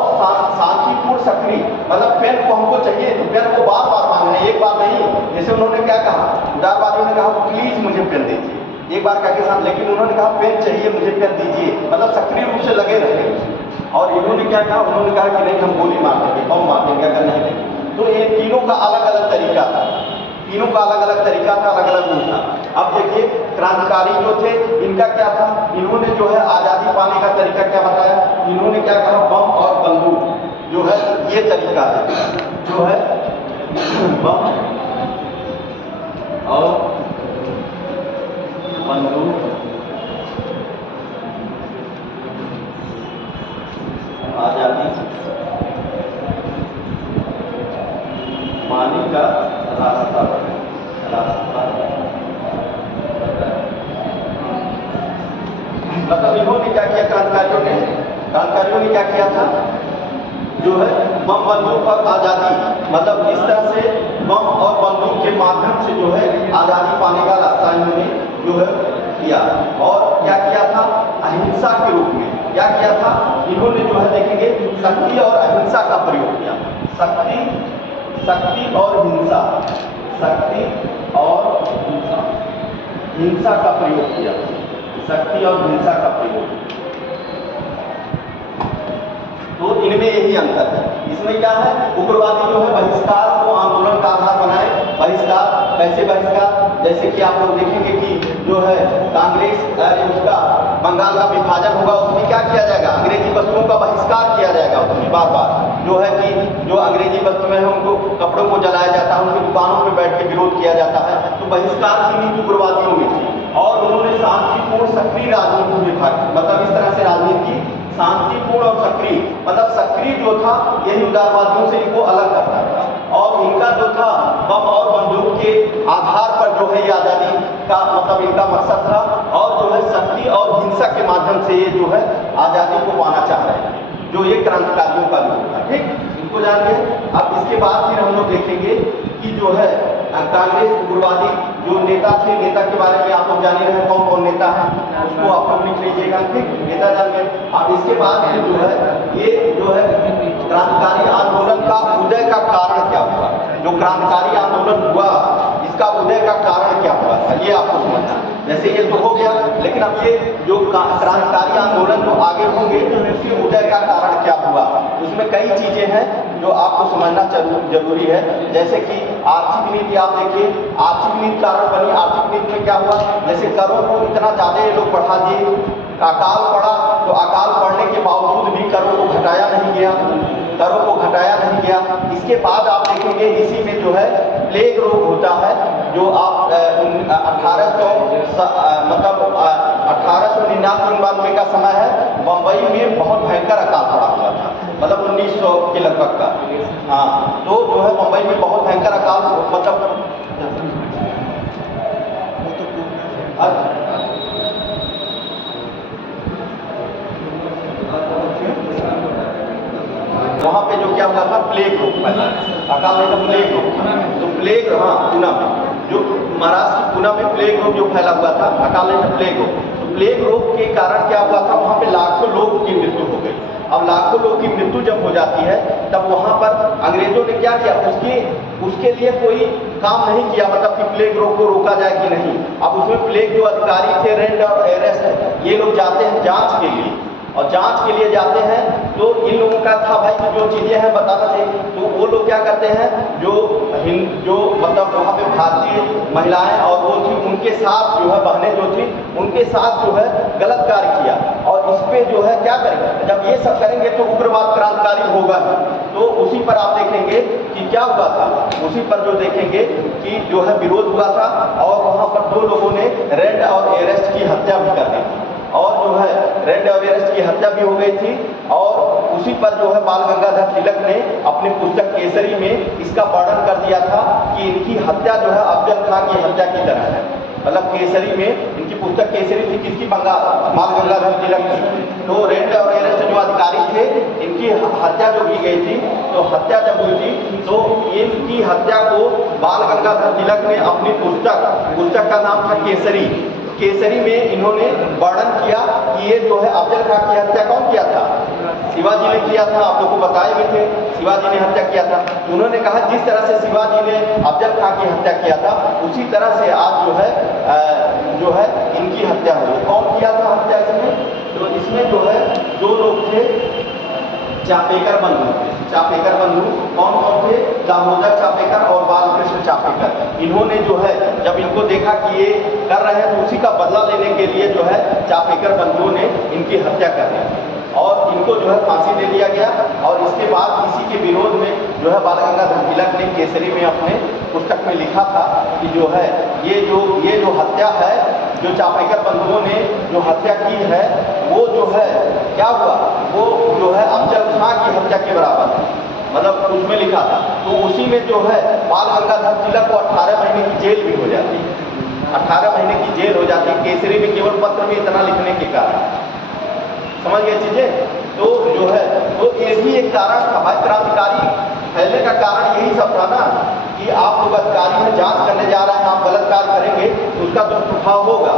शांतिपूर्ण सक्रिय, मतलब पेन को हमको चाहिए तो पेन को बार बार मांगना, एक बार नहीं। जैसे उन्होंने क्या कहा, उदारवादियों ने कहा प्लीज मुझे पेन दीजिए, एक बार कह के साथ, लेकिन उन्होंने कहा पेन चाहिए मुझे, पेन दीजिए, मतलब सक्रिय रूप से लगे रहे। और इन्होंने क्या कहा, उन्होंने कहा कि नहीं हम गोली मार देंगे, बम मार देंगे अगर नहीं देंगे। तो ये तीनों का अलग अलग तरीका था, तीनों का अलग अलग तरीका था, अलग अलग रूप था। अब देखिए क्रांतिकारी जो थे इनका क्या था, इन्होंने जो है आज़ादी पाने का तरीका क्या बताया, इन्होंने क्या कहा, बम और बंदूक जो है ये तरीका है, जो है बम और बंदूक आज़ादी पाने का रास्ता मतलब इन्होंने क्या किया, क्रांतिकारियों ने क्या किया था, जो है बम बंदूक और आज़ादी, मतलब इस तरह से बम और बंदूक के माध्यम से जो है आज़ादी पाने का रास्ता इन्होंने जो है किया। और क्या किया था, अहिंसा के रूप में क्या किया था इन्होंने, जो है देखेंगे शक्ति और अहिंसा का प्रयोग किया। शक्ति और हिंसा, शक्ति और हिंसा का प्रयोग किया, शक्ति और हिंसा का प्रयोग। तो इनमें यही अंतर है। इसमें क्या है, उग्रवादी जो है बहिष्कार को आंदोलन का आधार बनाए। बहिष्कार कैसे बहिष्कार, जैसे कि आप लोग देखेंगे कि जो है कांग्रेस उसका बंगाल का विभाजन होगा, उसमें क्या किया जाएगा, अंग्रेजी वस्तुओं का बहिष्कार किया जाएगा। उसमें बार बार जो है कि जो अंग्रेजी वस्तुएं हैं उनको, कपड़ों को जलाया जाता है, उनकी दुकानों पर बैठ के विरोध किया जाता है। तो बहिष्कार की नीति उग्रवादियों में थी। और उन्होंने शांतिपूर्ण सक्रिय राजनीति में भाग, मतलब इस तरह से राजनीति की शांतिपूर्ण और सक्रिय, मतलब सक्रिय जो था यही उदारवादियों से इनको अलग करता था। और इनका जो था बम और बंदूक के आधार पर जो है ये आज़ादी का मतलब इनका मकसद था। और जो है शक्ति और हिंसा के माध्यम से ये जो है आज़ादी को पाना चाह रहे थे, जो ये क्रांतिकारियों का रूप था। ठीक, इनको जानिए। अब इसके बाद फिर हम लोग देखेंगे कि जो है कांग्रेस उग्रवादी जो नेता थे, नेता के बारे में आप लोग जान रहे हैं कौन कौन नेता है, उसको आप लोग लिख लीजिएगा। ठीक, नेता जान गए। अब इसके बाद फिर जो है ये जो है क्रांतिकारी आंदोलन का उदय का कारण क्या हुआ, जो क्रांतिकारी आंदोलन हुआ इसका उदय का कारण क्या हुआ था, ये आपको समझना है। जैसे ये तो हो गया, लेकिन अब ये जो क्रांतिकारी आंदोलन जो आगे होंगे उसके उदय का कारण क्या हुआ, उसमें कई चीजें हैं जो आपको समझना जरूरी है। जैसे कि आर्थिक नीति आप देखिए, आर्थिक नीति कारण बनी। आर्थिक नीति में क्या हुआ, जैसे करों को इतना ज़्यादा ये लोग बढ़ा दिए, अकाल पड़ा, तो अकाल पड़ने के बावजूद भी करों को घटाया नहीं गया, करों को घटाया नहीं गया। इसके बाद आप देखेंगे इसी में जो है प्लेग रोग होता है, जो आप 1899 का समय है, बम्बई में बहुत भयंकर अकाल पड़ा हुआ था, मतलब 1900 के लगभग का। हाँ, तो जो है बम्बई में बहुत भयंकर अकाल, मतलब वहाँ पे जो क्या हुआ था, प्लेग रोग पहला, अकाल नहीं था, प्लेग रोग था। तो प्लेग, हाँ, पूना में जो महाराष्ट्र की पूना में प्लेग रोग जो फैला हुआ था, अकाल नहीं था, प्लेग रोग। तो प्लेग रोग के कारण क्या हुआ था, वहाँ पे लाखों लोगों की मृत्यु हो गई। अब लाखों लोगों की मृत्यु जब हो जाती है, तब वहाँ पर अंग्रेजों ने क्या किया, उसके लिए कोई काम नहीं किया, मतलब कि प्लेग रोग को रोका जाए कि नहीं। अब उसमें प्लेग जो अधिकारी थे, रेड और एरेस्ट, ये लोग जाते हैं जांच के लिए, और जांच के लिए जाते हैं तो इन लोगों का था भाई कि जो चीज़ें हैं बताना चाहिए। तो वो लोग क्या करते हैं, जो मतलब वहाँ पे भारतीय महिलाएं और वो थी, उनके साथ जो है बहनें जो थी, उनके साथ जो है गलत कार्य किया। और इस पे जो है क्या करेंगे, जब ये सब करेंगे तो उग्रवाद क्रांतिकारी होगा। तो उसी पर आप देखेंगे कि क्या हुआ था, उसी पर जो देखेंगे कि जो है विरोध हुआ था, और वहाँ पर 2 लोगों ने रेड और एरेस्ट की हत्या भी कर दी, और जो है रेड और एरेस्ट की हत्या भी हो गई थी। और उसी पर जो है बाल गंगाधर तिलक ने अपनी पुस्तक केसरी में इसका वर्णन कर दिया था कि इनकी हत्या जो है अफजल खां की हत्या की तरह है। मतलब केसरी में इनकी पुस्तक केसरी थी, किसकी, बाल गंगाधर तिलक की। तो रेड और एरेस्ट जो अधिकारी थे, इनकी हत्या जो की गई थी, तो हत्या जब हुई थी तो इनकी हत्या को बाल गंगाधर तिलक ने अपनी पुस्तक का नाम था केसरी, केसरी में इन्होंने वर्णन किया कि ये जो है अफजल खां की हत्या कौन किया था, शिवाजी ने किया था। आप लोग को बताए भी थे, शिवाजी ने हत्या किया था। उन्होंने कहा जिस तरह से शिवाजी ने अफजल खां की हत्या किया था, उसी तरह से आज जो है इनकी हत्या हुई। कौन किया था हत्या इसमें, तो इसमें जो है 2 लोग थे, चापेकर बंधु थे। चापेकर बंधु कौन कौन थे, दामोदर चापेकर और बालकृष्ण चापेकर। इन्होंने जो है जब इनको देखा कि ये कर रहे हैं, तो उसी का बदला लेने के लिए जो है चापेकर बंधुओं ने इनकी हत्या कर दी, और इनको जो है फांसी दे दिया गया। और इसके बाद इसी के विरोध में जो है बाल गंगाधर तिलक ने केसरी में अपने पुस्तक में लिखा था कि जो है ये जो हत्या है, जो चापेकर बंधुओं ने जो हत्या की है, वो जो है क्या हुआ, वो जो है अफजल खां की हत्या के बराबर है, मतलब उसमें लिखा था। तो उसी में जो है बाल गंगाधर तिलक को 18 महीने की जेल भी हो जाती है, 18 महीने की जेल हो जाती है, केसरी में केवल पत्र में इतना लिखने के कारण। समझ गए चीजें। तो जो है तो ये भी एक कारण था भाई, क्रांतिकारी फैलने का कारण यही सब था ना, कि आप लोग अधिकारी में जांच करने जा रहे हैं, आप गलत कार्य करेंगे तो उसका दुष्प्रभाव होगा।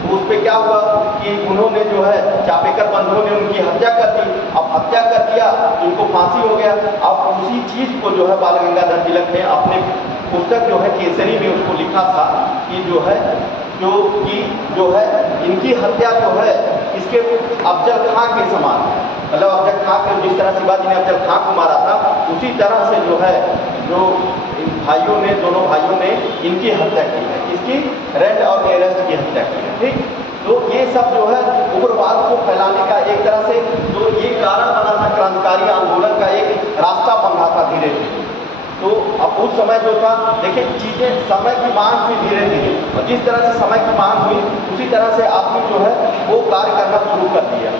तो उस पर क्या हुआ कि उन्होंने जो है चापेकर बंधुओं ने उनकी हत्या कर दी। अब हत्या कर दिया, इनको फांसी हो गया। अब उसी चीज को जो है बाल गंगाधर तिलक ने अपने पुस्तक जो है केसरी में उसको लिखा था कि जो है इनकी हत्या जो है इसके अफजल खां के समान, मतलब अफजल खां के जिस तरह शिवाजी ने अफजल खां को मारा था, उसी तरह से जो है जो दोनों भाइयों ने इनकी हत्या की है, इसकी रेड और एरेस्ट की हत्या की है। ठीक, तो ये सब जो है उग्रवाद को फैलाने का एक तरह से जो ये कारण बना था, क्रांतिकारी आंदोलन का एक रास्ता बन रहा था धीरे धीरे। तो अब उस समय जो था, देखिए चीज़ें समय की मांग हुई धीरे धीरे, और जिस तरह से समय की मांग हुई उसी तरह से आदमी जो है वो कार्य करना शुरू कर दिया।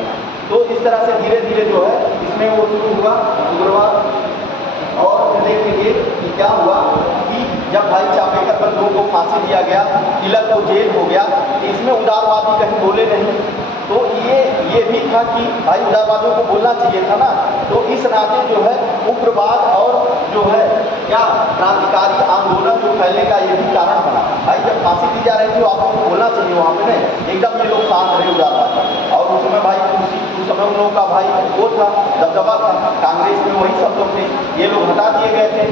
तो इस तरह से धीरे धीरे जो है इसमें वो शुरू हुआ उग्रवाद। और देखेंगे कि क्या हुआ कि जब भाई चापेकर बंधुओं को फांसी दिया गया, तिलक को जेल हो गया, इसमें उदारवादी कहीं बोले नहीं। तो ये भी था कि भाई उदारवादियों को बोलना चाहिए था ना। तो इस नाते जो है उग्रवाद और जो है क्या क्रांतिकारी आंदोलन जो फैलने का ये भी कारण बना। भाई जब फांसी दी जा रही थी आपको बोलना चाहिए वहाँ पे नहीं, एकदम ये लोग शांत रहे उदारवादी। और उस समय भाई उस समय उन लोगों का भाई वो था, दबदबा था, कांग्रेस में वही सब लोग थे, ये लोग हटा दिए गए थे।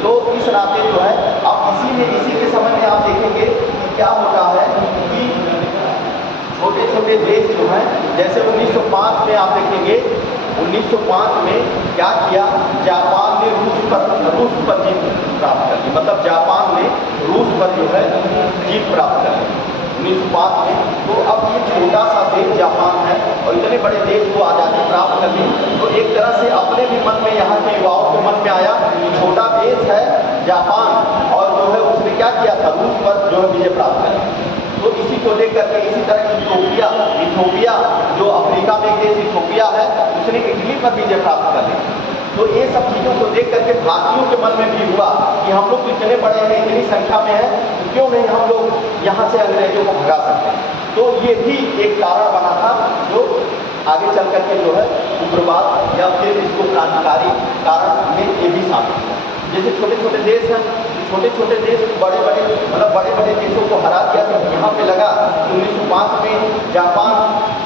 तो इस नाते जो है अब इसी के समय में आप देखेंगे कि क्या होता है कि बड़े देश जो हैं, जैसे 1905 में आप देखेंगे, 1905 में क्या किया, जापान ने रूस पर जीत प्राप्त कर ली। मतलब जापान ने रूस पर जो है जीत प्राप्त कर ली 1905 में। तो अब ये छोटा सा देश जापान है और इतने बड़े देश को आज़ादी प्राप्त कर ली, तो एक तरह से अपने भी मन में, यहाँ के युवाओं के मन में आया कि छोटा देश है जापान, और जो है उसने क्या किया था, रूस पर जो है विजय प्राप्त कर ली। तो इसी को लेकर के, इसी तरह इथोपिया जो अफ्रीका में एक देश इथोपिया है, उसने इटली पर विजय प्राप्त कर ली। तो ये सब चीज़ों को देख करके भारतीयों के मन में भी हुआ कि हम लोग तो इतने बड़े हैं, इतनी संख्या में हैं, तो क्यों नहीं हम लोग यहाँ से अंग्रेजों को भगा सकते। तो ये भी एक कारण बना था जो आगे चल करके जो है उग्रवाद या फिर इसको क्रांतिकारी कारण में ये भी शामिल है। जैसे छोटे छोटे देश हैं, छोटे छोटे देश बड़े बड़े देशों को हरा दिया। तो यहाँ पे लगा 1905 में जापान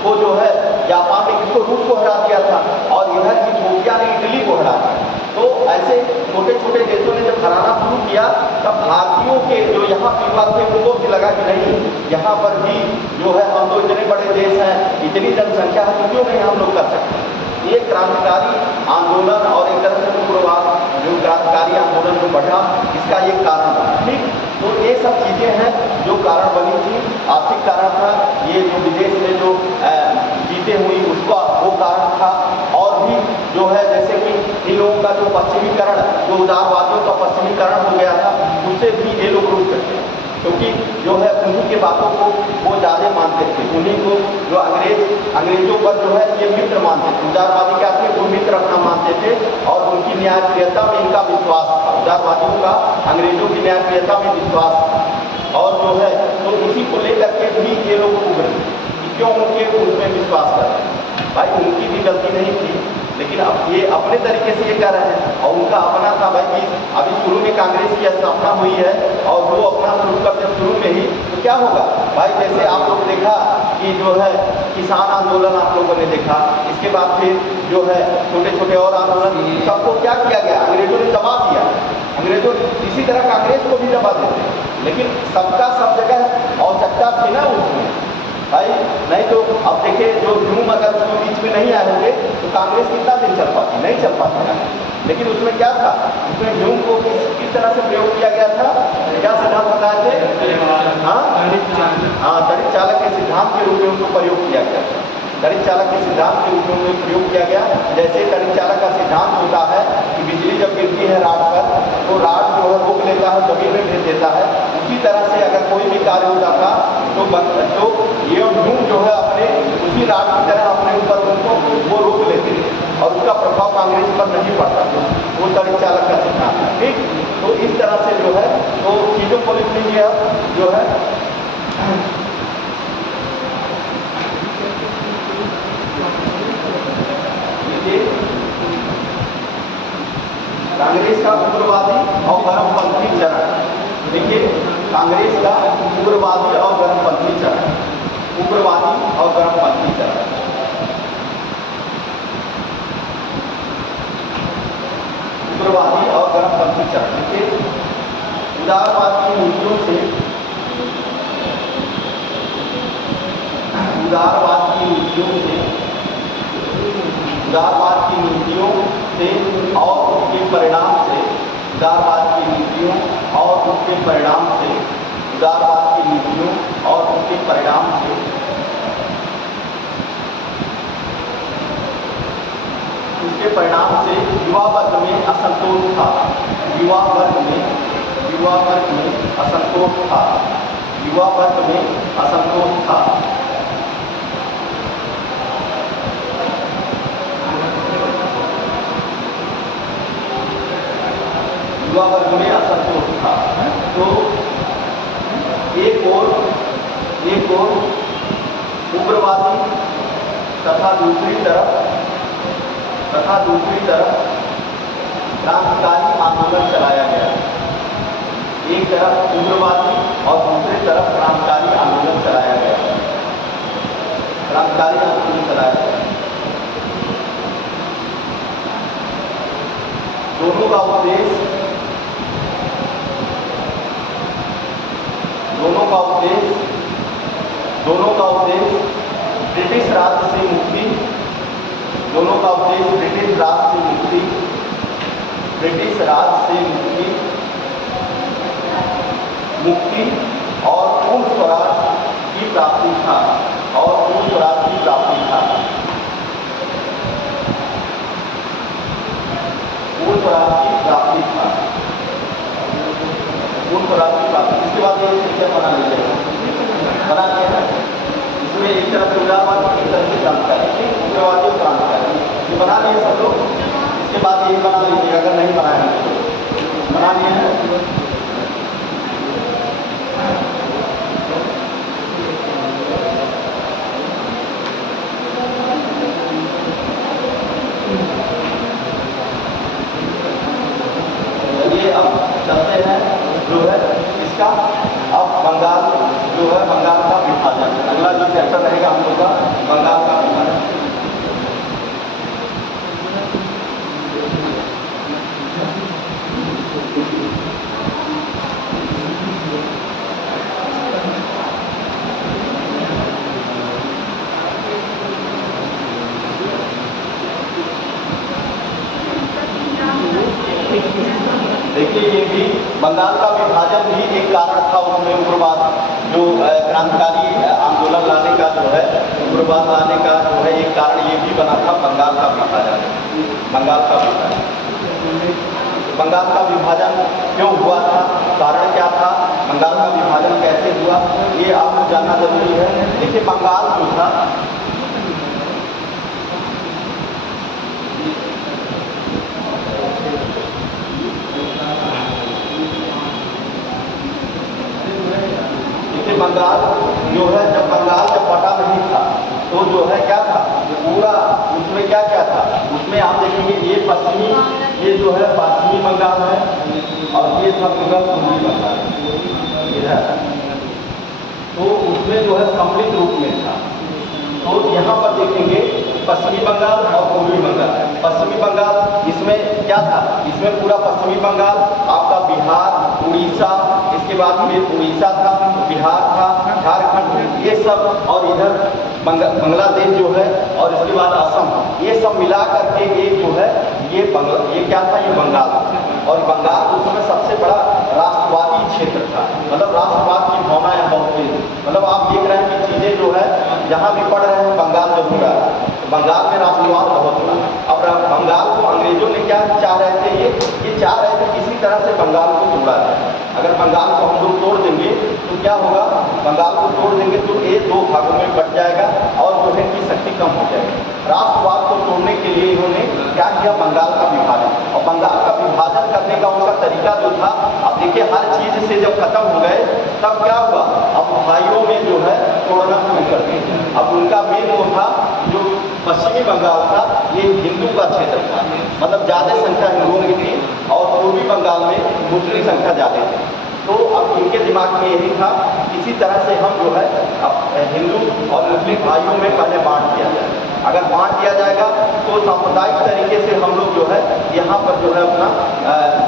को जो है, जापान ने किसको, रूस को हरा दिया था, और इधर इथोपिया ने इटली को हरा दिया। तो ऐसे छोटे छोटे देशों ने जब हराना शुरू किया, तब भारतीयों के जो यहाँ के युवा थे उनको भी लगा कि नहीं, यहाँ पर भी जो है हम तो इतने बड़े देश हैं, इतनी जनसंख्या है, तो क्यों नहीं हम लोग कर सकते। ये क्रांतिकारी आंदोलन और एक तरह से उग्रवाद जो क्रांतिकारी आंदोलन जो बढ़ा, इसका ये कारण था। ठीक, तो ये सब चीज़ें हैं जो कारण बनी थी। आर्थिक कारण था, ये जो विदेश में जो जीते हुई उसका वो कारण था, और भी जो है जैसे कि इन लोगों का जो पश्चिमीकरण, जो उदारवादियों का पश्चिमीकरण हो गया था, उससे भी ये लोग रोक सकते हैं, क्योंकि जो है उन्हीं के बातों को वो ज़्यादा मानते थे, उन्हीं को जो अंग्रेजों पर जो है ये मित्र मानते थे। उदारवादी क्या थे, वो मित्र अपना मानते थे, और उनकी न्यायप्रियता में इनका विश्वास था। उदारवादियों का अंग्रेजों की न्यायप्रियता में विश्वास था, और जो है तो इसी को लेकर के भी ये लोग उग्र थे कि क्यों उनके उसमें विश्वास कर रहे हैं। भाई उनकी भी गलती नहीं थी, लेकिन अब ये अपने तरीके से ये कर रहे हैं, और उनका अपना था भाई कि अभी शुरू में कांग्रेस की स्थापना हुई है, और वो अपना शुरू करते शुरू में ही, तो क्या होगा भाई, जैसे आप लोग देखा कि जो है किसान आंदोलन आप लोगों ने देखा, इसके बाद फिर जो है छोटे छोटे और आंदोलन, सबको क्या किया गया, अंग्रेजों ने दबा दिया। अंग्रेजों इसी तरह कांग्रेस को भी दबा देते, लेकिन सबका सब जगह आवश्यकता थी ना उसमें भाई, नहीं तो अब देखिए जो ह्यूम अगर उसको बीच में नहीं आए होंगे तो कांग्रेस कितना दिन चल पाती, नहीं चल पाती ना। लेकिन उसमें क्या था, उसमें ह्यूम को किस तरह से प्रयोग किया गया था, क्या सिद्धांत बताए थे, हाँ दलित चालक के सिद्धांत के रूप में उनको प्रयोग किया गया। दलित चालक के सिद्धांत के रूप में उनको प्रयोग किया गया। जैसे दलित चालक का सिद्धांत होता है कि बिजली जब गिरती है राड पर, तो राड जो है रोक लेता है, जमीन में भेज देता है। उसी तरह से अगर कोई भी कार्य होता था तो ये ह्यूम जो है अपने उसी राड की तरह अपने ऊपर उनको वो रोक लेते थे, और उसका प्रभाव कांग्रेस पर नहीं पड़ता था। वो दलित चालक का सिद्धांत है। ठीक, तो इस तरह से जो है तो चीज़ों को लिख लीजिए अब जो है कांग्रेस का उग्रवादी और गर्मपंथी चरण। देखिए कांग्रेस का उग्रवादी और गर्मपंथी चरण, उग्रवादी और गर्मपंथी चरण। उग्रवादी और गर्मपंथी चरण। देखिए उदारवाद की नीतियों से, उदारवाद की नीतियों से और उसके परिणाम से, उदारवाद की नीतियों और उसके परिणाम से, उदारवाद की नीतियों और उसके परिणाम से युवा वर्ग में असंतोष था। युवा वर्ग में असंतोष था। युवा वर्ग में असंतोष था। युवा वर्ग में असंतोष था। तो एक और उग्रवादी तथा दूसरी तरफ क्रांतिकारी आंदोलन चलाया गया। एक तरफ उग्रवादी और दूसरी तरफ क्रांतिकारी आंदोलन चलाया गया। क्रांतिकारी आंदोलन चलाया गया। दोनों का उद्देश्य ब्रिटिश राज से मुक्ति, दोनों का उद्देश्य ब्रिटिश राज से मुक्ति, ब्रिटिश राज से मुक्ति और पूर्ण स्वराज की प्राप्ति था, और पूर्ण स्वराज की प्राप्ति था, पूर्ण स्वराज की प्राप्ति था, पूर्ण स्वराज की प्राप्ति। इसके बाद ये पिक्चर बना लीजिएगा, बना लिया है। इसमें एक तरफ तुलनावाद, एक तरफ से क्रांतिकारी, उग्रवादी और क्रांतिकारी, ये बना लिए सब लोग। इसके बाद ये बना लीजिएगा, अगर नहीं बनाए तो बना लिए हैं। चलिए अब चलते हैं जो है इसका, अब बंगाल जो है, बंगाल का विभाजन, अगला जो चैप्टर रहेगा हम लोग का बंगाल का विभाजन। देखिए ये भी बंगाल का विभाजन भी एक कारण था, उसमें उग्रवाद जो क्रांतिकारी आंदोलन लाने का जो है, उग्रवाद लाने का जो है एक कारण ये भी बना था बंगाल का विभाजन। बंगाल का विभाजन, बंगाल का विभाजन क्यों हुआ था, कारण क्या था, बंगाल का विभाजन कैसे हुआ, ये आपको जानना जरूरी है। देखिए बंगाल जो था, बंगाल जो है, जब बंगाल जब बटा नहीं था तो जो है क्या था, पूरा उसमें क्या क्या था, उसमें आप देखेंगे ये पश्चिमी, ये जो है पश्चिमी बंगाल है, और ये था पूरा पूर्वी बंगाल इधर, तो उसमें जो है सम्मिलित रूप में था। तो यहाँ पर देखेंगे पश्चिमी बंगाल और पूर्वी बंगाल। पश्चिमी बंगाल इसमें क्या था, इसमें पूरा पश्चिमी बंगाल आपका बिहार, उड़ीसा, इसके बाद में उड़ीसा था, बिहार था, झारखंड, ये सब, और इधर बांग्लादेश जो है, और इसके बाद असम, ये सब मिला करके एक जो है ये क्या था, ये बंगाल। और बंगाल उस समय सबसे बड़ा राष्ट्रवादी क्षेत्र था, मतलब राष्ट्रवाद की भावना यहाँ बहुत थी। मतलब आप देख रहे हैं कि चीज़ें जो है जहाँ भी पढ़ रहे हैं बंगाल जो हो रहा है, बंगाल में राष्ट्रवाद बहुत हुआ। अब बंगाल को अंग्रेजों ने क्या चाह रहे थे, ये चाह रहे थे किसी तरह से बंगाल को तोड़ा जाए। अगर बंगाल को हम लोग तोड़ देंगे तो क्या होगा, बंगाल को तोड़ देंगे तो ये दो भागों में बट जाएगा और जो है की शक्ति कम हो जाएगी। राष्ट्रवाद को तोड़ने के लिए इन्होंने क्या किया, बंगाल का विभाजन। और बंगाल का विभाजन करने का उनका तरीका जो था, अब देखिए हर चीज से जब खत्म हो गए तब क्या हुआ, अब भाइयों में जो है तोड़ना शुरू कर दिए। अब उनका मेन वो था, जो पश्चिमी बंगाल था ये हिंदू का क्षेत्र था, मतलब ज़्यादा संख्या हिंदुओं की थी, और पूर्वी बंगाल में मुस्लिम संख्या ज़्यादा थी। तो अब इनके दिमाग में यही था किसी तरह से हम जो है अब हिंदू और मुस्लिम भाइयों में पहले बांट दिया जाए। अगर बांट दिया जाएगा तो सांप्रदायिक तरीके से हम लोग जो है यहाँ पर जो है अपना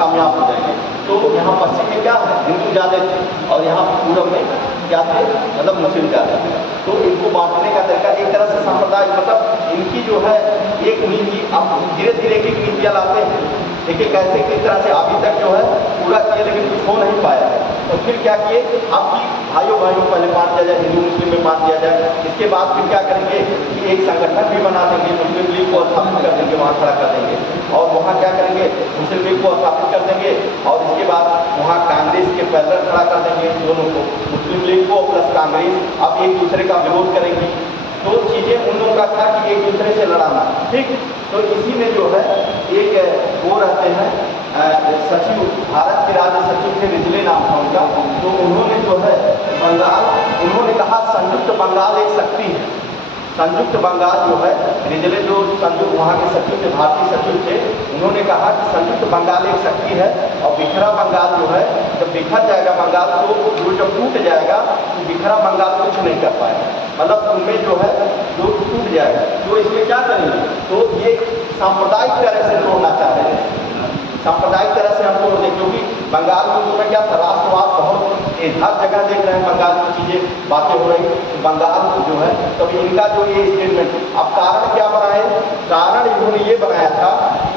कामयाब हो जाएंगे। तो यहाँ पश्चिम में क्या है, हिंदू ज़्यादा थे, और यहाँ पूर्व में क्या थे, मतलब मुस्लिम ज़्यादा थे। तो इनको बांटने का तरीका एक तरह से सांप्रदायिक, मतलब इनकी जो है एक नीति, अब धीरे धीरे एक नीतियाँ लाते हैं। देखिए कैसे किस तरह से अभी तक जो है पूरा किया, लेकिन कुछ हो नहीं पाया है। तो फिर क्या किए, आपकी भाइयों पहले बांट दिया जाए, हिंदू मुस्लिम में बांट दिया जाए। इसके बाद फिर क्या करेंगे कि एक संगठन भी बना देंगे, मुस्लिम लीग को स्थापित कर देंगे, वहाँ खड़ा कर देंगे, और वहाँ क्या करेंगे, मुस्लिम लीग को स्थापित कर देंगे, और इसके बाद वहाँ कांग्रेस के पैदल खड़ा कर देंगे दोनों को, मुस्लिम लीग को प्लस कांग्रेस, अब एक दूसरे का विरोध करेंगे। तो चीज़ें उन लोगों का था कि एक दूसरे से लड़ाना, ठीक। तो इसी में जो है एक वो रहते हैं सचिव, भारत के राज्य सचिव थे, रिजले नाम था उनका। तो उन्होंने जो है बंगाल, उन्होंने कहा संयुक्त बंगाल एक शक्ति है। संयुक्त बंगाल जो है, रिजले जो संयुक्त वहाँ के सचिव थे, भारतीय सचिव थे, उन्होंने कहा कि संयुक्त बंगाल एक शक्ति है, और बिखरा बंगाल जो है जब बिखर जाएगा बंगाल, तो जब टूट जाएगा तो बिखरा बंगाल कुछ नहीं कर पाएगा, मतलब उनमें जो है जो टूट जाएगा। तो इसमें क्या करेंगे, तो ये सांप्रदायिक तरह से तोड़ना चाह रहे हैं, सांप्रदायिक तरह से हम तोड़ दें, क्योंकि बंगाल में उसमें क्या था, राष्ट्रवाद बहुत हर जगह देख रहे हैं बंगाल की चीज़ें बातें हो रही, बंगाल जो है तो इनका जो ये स्टेटमेंट, अब कारण क्या बना है? कारण इन्होंने ये बनाया था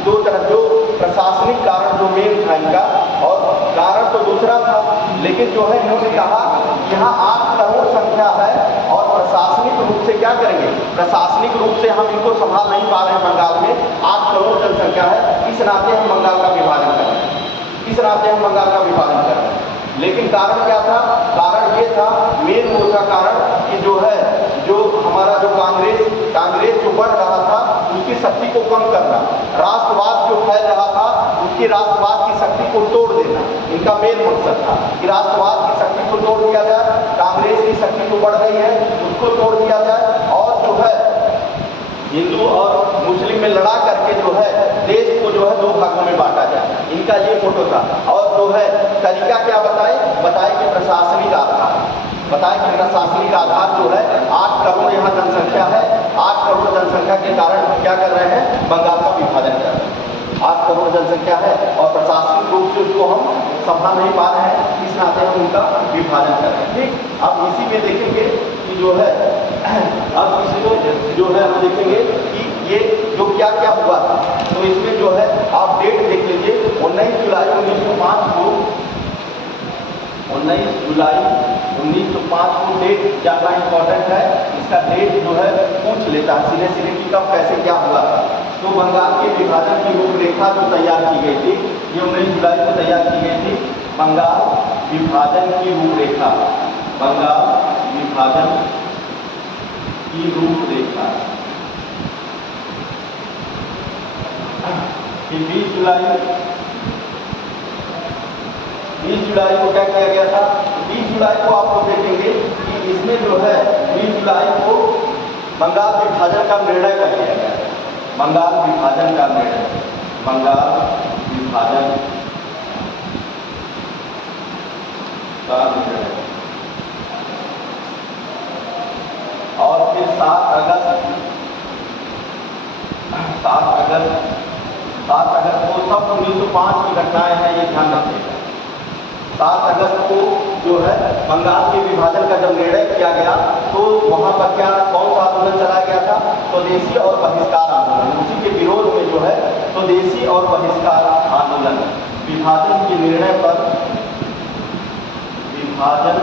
दो तरफ, जो प्रशासनिक कारण जो मेन था इनका, और कारण तो दूसरा था, लेकिन जो है इन्होंने कहा यहाँ 8 करोड़ संख्या है और प्रशासनिक रूप से क्या करेंगे, प्रशासनिक रूप से हम इनको संभाल नहीं पा रहे हैं, बंगाल में 8 करोड़ जनसंख्या है, इस नाते हम बंगाल का विभाजन कर रहे हैं, इस नाते हम बंगाल का विभाजन कर रहे हैं। लेकिन कारण क्या था? कारण ये था, मेन वो था कारण कि जो है जो हमारा जो कांग्रेस जो बढ़ रहा था उसकी शक्ति को कम करना, राष्ट्रवाद जो फैल रहा था उसकी राष्ट्रवाद की शक्ति को तोड़ देना, इनका मेन मकसद था कि राष्ट्रवाद की शक्ति को तोड़ दिया जाए, कांग्रेस की शक्ति तो बढ़ रही है उसको तोड़ दिया जाए, और जो है हिंदू और मुस्लिम में लड़ा करके जो है देश को जो है 2 भागों में बांटा जाए, इनका ये फोटो था। और जो है तरीका क्या बताए कि प्रशासनिक आधार, बताए कि प्रशासनिक आधार जो है 8 करोड़ यहाँ जनसंख्या है, 8 करोड़ जनसंख्या के कारण क्या कर रहे हैं, बंगाल का विभाजन कर रहे हैं। 8 करोड़ जनसंख्या है और प्रशासनिक रूप से उसको हम संभाल नहीं पा रहे हैं, इस नाते हम उनका विभाजन कर रहे हैं। ठीक, अब इसी में देखेंगे कि जो है अब इसको जो है हम देखेंगे कि ये जो क्या क्या हुआ था, तो इसमें जो है आप डेट देख लीजिए, 19 जुलाई 1905 को, 19 जुलाई 1905 को डेट ज़्यादा इंपॉर्टेंट है, इसका डेट जो है पूछ लेता है सीधे सीधे कि कब कैसे क्या हुआ। तो बंगाल के विभाजन की रूपरेखा जो तैयार की गई थी, ये 19 जुलाई को तैयार की गई थी, बंगाल विभाजन की रूपरेखा, बंगाल विभाजन की रूपरेखा। 20 जुलाई को क्या किया गया था? 20 जुलाई को आप लोग देखेंगे कि इसमें जो है 20 जुलाई को बंगाल विभाजन का निर्णय कर लिया गया, बंगाल विभाजन का निर्णय, बंगाल विभाजन का निर्णय। और फिर 7 अगस्त को, सब 1905 की घटनाएं हैं, ये ध्यान रखिएगा। 7 अगस्त को जो है बंगाल के विभाजन का जब निर्णय किया गया तो वहाँ पर क्या कौन सा आंदोलन चलाया गया था? स्वदेशी और बहिष्कार आंदोलन, उसी के विरोध में जो है स्वदेशी और बहिष्कार आंदोलन, विभाजन के निर्णय पर, विभाजन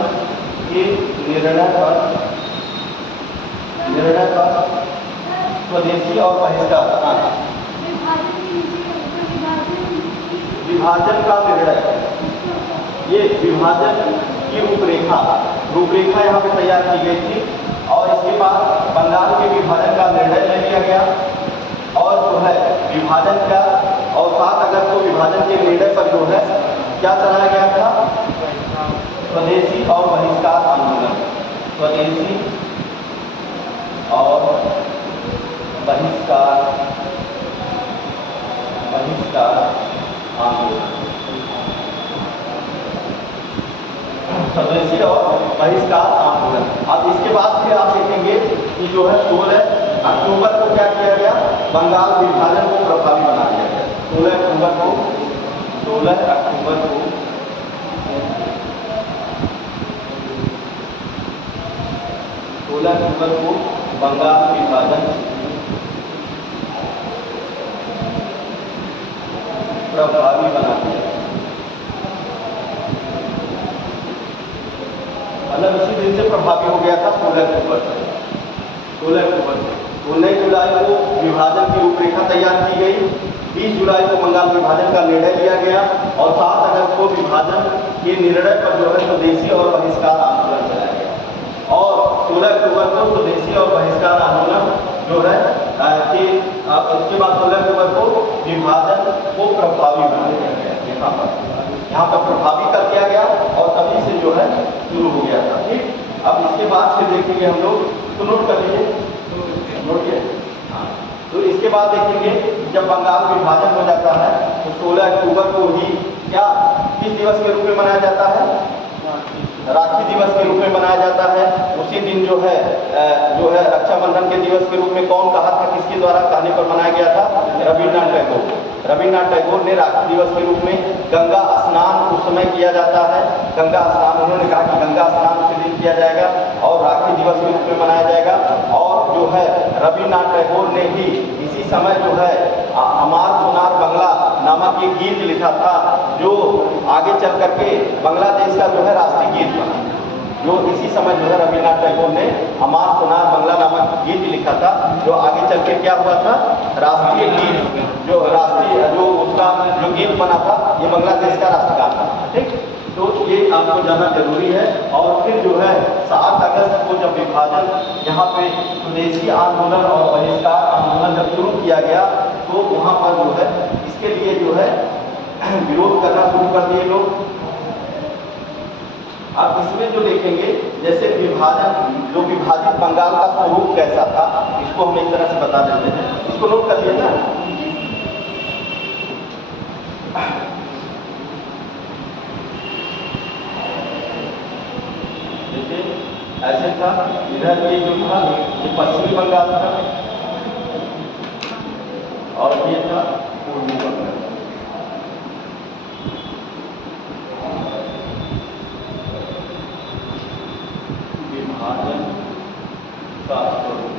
के निर्णय पर स्वदेशी और बहिष्कार, विभाजन का निर्णय, ये विभाजन की रूपरेखा यहाँ पे तैयार की गई थी। और इसके बाद बंगाल के विभाजन का निर्णय ले लिया गया और जो है विभाजन का, और 7 अगस्त को विभाजन के निर्णय पर जो है क्या चलाया गया था? स्वदेशी और बहिष्कार आंदोलन, स्वदेशी और बहिष्कार आंदोलन, स्वदेशी और बहिष्कार आंदोलन। अब इसके बाद फिर आप देखेंगे कि जो है 16 अक्टूबर को क्या किया गया? बंगाल विभाजन को प्रभावी बना दिया गया। 16 अक्टूबर को बंगाल विभाजन प्रभावी बना दिया, मतलब इसी दिन से प्रभावी हो गया था 16 अक्टूबर से। 19 जुलाई को विभाजन की रूपरेखा तैयार की गई, 20 जुलाई को बंगाल विभाजन का निर्णय लिया गया और 7 अगस्त को विभाजन के निर्णय पर जो है स्वदेशी और बहिष्कार आंदोलन चलाया गया। और 16 अक्टूबर को स्वदेशी और बहिष्कार आंदोलन जो है कि इसके बाद 16 अक्टूबर को विभाजन को प्रभावी बना दिया गया, यहाँ पर प्रभावी कर दिया गया और तभी से जो है शुरू हो गया था। ठीक, अब इसके बाद फिर देखेंगे हम लोग, तो नोट कर लीजिए, नोट किए, हाँ। तो इसके बाद देखेंगे जब बंगाल विभाजन हो जाता है तो 16 अक्टूबर को ही क्या किस दिवस के रूप में मनाया जाता है? राखी दिवस के रूप में मनाया जाता है। उसी उसी दिन जो है रक्षाबंधन के दिवस के रूप में कौन कहा था, किसके द्वारा कहने पर मनाया गया था? रविन्द्रनाथ टैगोर। रविन्द्रनाथ टैगोर ने राखी दिवस के रूप में गंगा स्नान उस समय किया जाता है। गंगा स्नान उन्होंने कहा कि गंगा स्नान उसी दिन किया जाएगा और राखी दिवस के रूप में मनाया जाएगा। और जो है रविन्द्रनाथ टैगोर ने ही इसी समय जो है अमार सोनार बंगला नामक एक गीत लिखा था, जो आगे चल करके बांग्लादेश का जो है राष्ट्रीय गीत बना। जो इसी समय जो है रविन्द्रनाथ टैगोर ने अमार सोनार बंगला नामक गीत लिखा था, जो आगे चल के क्या हुआ था? राष्ट्रीय गीत, जो उसका जो गीत बना था, ये बांग्लादेश का राष्ट्रगान था। ठीक, तो ये आपको जानना जरूरी है। और फिर जो है 7 अगस्त को जब विभाजन, यहाँ पे स्वदेशी आंदोलन और बहिष्कार आंदोलन जब शुरू किया गया, तो वहाँ पर जो है इसके लिए जो है विरोध करना शुरू कर दिए लोग। अब इसमें जो देखेंगे, जैसे विभाजन, जो विभाजित बंगाल का स्वरूप कैसा था, इसको हम एक तरह से बता देते हैं। इसको नोट कर लिए ना। देखिए ऐसे था, इधर ये जो था ये पश्चिमी बंगाल था और ये था पूर्वी बंगाल। विभाजन का स्वरूप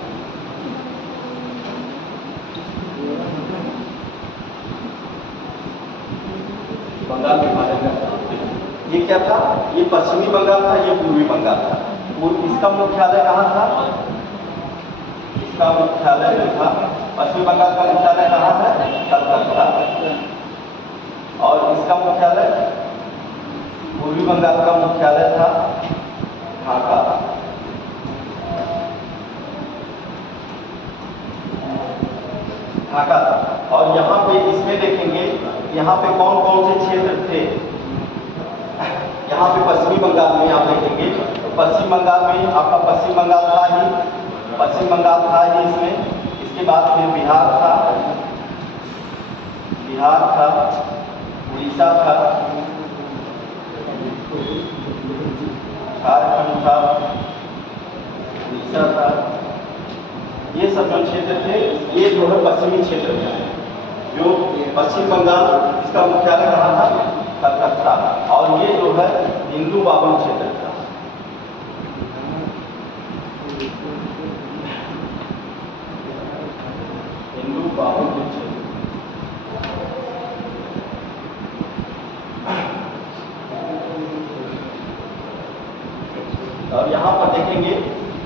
बंगाल विभाजन का, ये क्या था? ये पश्चिमी बंगाल था, ये पूर्वी बंगाल था। इसका मुख्यालय कहाँ था? इसका मुख्यालय जो था, पश्चिमी बंगाल का मुख्यालय कहाँ है? कलकत्ता। और इसका मुख्यालय, पूर्वी बंगाल का मुख्यालय था ढाका। ढाका था। और यहाँ पे इसमें देखेंगे, यहाँ पे कौन कौन से क्षेत्र थे? यहाँ पे पश्चिमी बंगाल में आप देखेंगे, पश्चिम बंगाल में आपका पश्चिम बंगाल था ही, पश्चिम बंगाल था ही इसमें। इसके बाद फिर बिहार था, उड़ीसा था, झारखंड था, उड़ीसा था। ये सब जो क्षेत्र थे, ये जो है पश्चिमी क्षेत्र थे। जो पश्चिम बंगाल, इसका मुख्यालय कहाँ था? कलकत्ता। और ये जो है हिंदू बाहुल क्षेत्र था। हिंदू बाहुल क्षेत्र। और यहाँ पर देखेंगे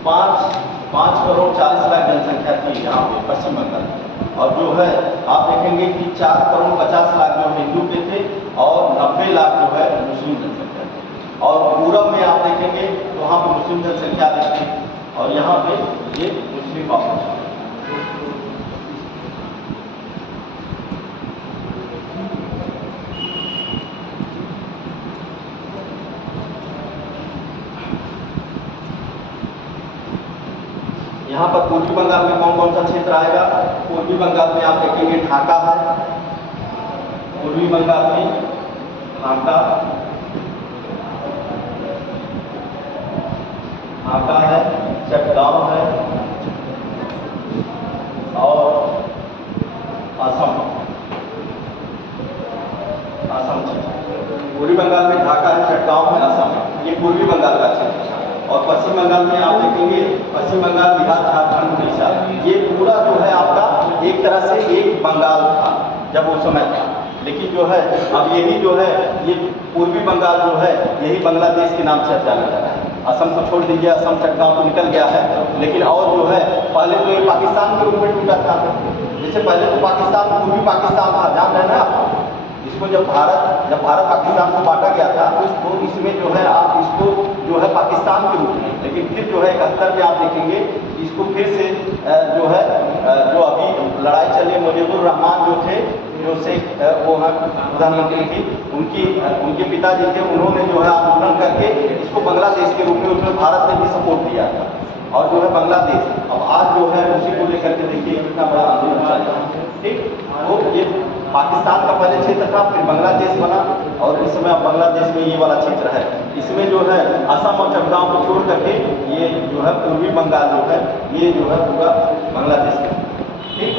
5 करोड़ 40 लाख जनसंख्या थी यहाँ पे पश्चिम बंगाल में। और जो है आप देखेंगे कि 4 करोड़ 50 लाख जो हिंदू के थे और 90 लाख जो है मुस्लिम जनसंख्या थी। और पूरब में आप देखेंगे तो वहाँ पे मुस्लिम जनसंख्या देखते हैं और यहाँ पे ये मुस्लिम पॉपुलेशन। यहाँ पर पूर्वी बंगाल में कौन कौन सा क्षेत्र आएगा? पूर्वी बंगाल में आप देखेंगे ढाका है, पूर्वी बंगाल में ढाका है, चटगांव है और असम क्षेत्र। पूर्वी बंगाल में ढाका है, चटगांव है, असम है। ये पूर्वी बंगाल का क्षेत्र है। और पश्चिम बंगाल में आप देखेंगे, पश्चिम बंगाल, बिहार, झारखंड, उड़ीसा, ये पूरा जो है आपका एक तरह से एक बंगाल था जब उस समय था। लेकिन जो है अब यही जो है ये पूर्वी बंगाल जो है यही बांग्लादेश के नाम से अब जाना जाता है। असम को छोड़ दीजिए, असम चटगांव तो निकल गया है। लेकिन और जो है पहले तो ये पाकिस्तान के रूप में टूटा था। जैसे पहले तो पाकिस्तान पूर्वी पाकिस्तान था, जान रहे हैं आप। इसको जब भारत पाकिस्तान को बांटा गया था तो इसमें जो है आप इसको जो है पाकिस्तान के रूप में, लेकिन फिर जो है 71 में आप देखेंगे इसको फिर से जो है जो अभी लड़ाई चली, मुजीबुर रहमान जो थे, जो शेख वो प्रधानमंत्री थी, उनके पिताजी थे, उन्होंने जो है आंदोलन करके इसको बांग्लादेश के रूप में, उसमें भारत ने भी सपोर्ट दिया था। और जो है बांग्लादेश अब आज जो है उसी को लेकर के देखिए कितना बड़ा आंदोलन चल रहा है। ठीक, तो ये पाकिस्तान का पहले क्षेत्र था, फिर बांग्लादेश बना, और इस समय बांग्लादेश में ये वाला क्षेत्र है। इसमें जो है असम और चकगांव को छोड़ करके ये जो है पूर्वी बंगाल जो है ये जो है पूरा बांग्लादेश है। ठीक,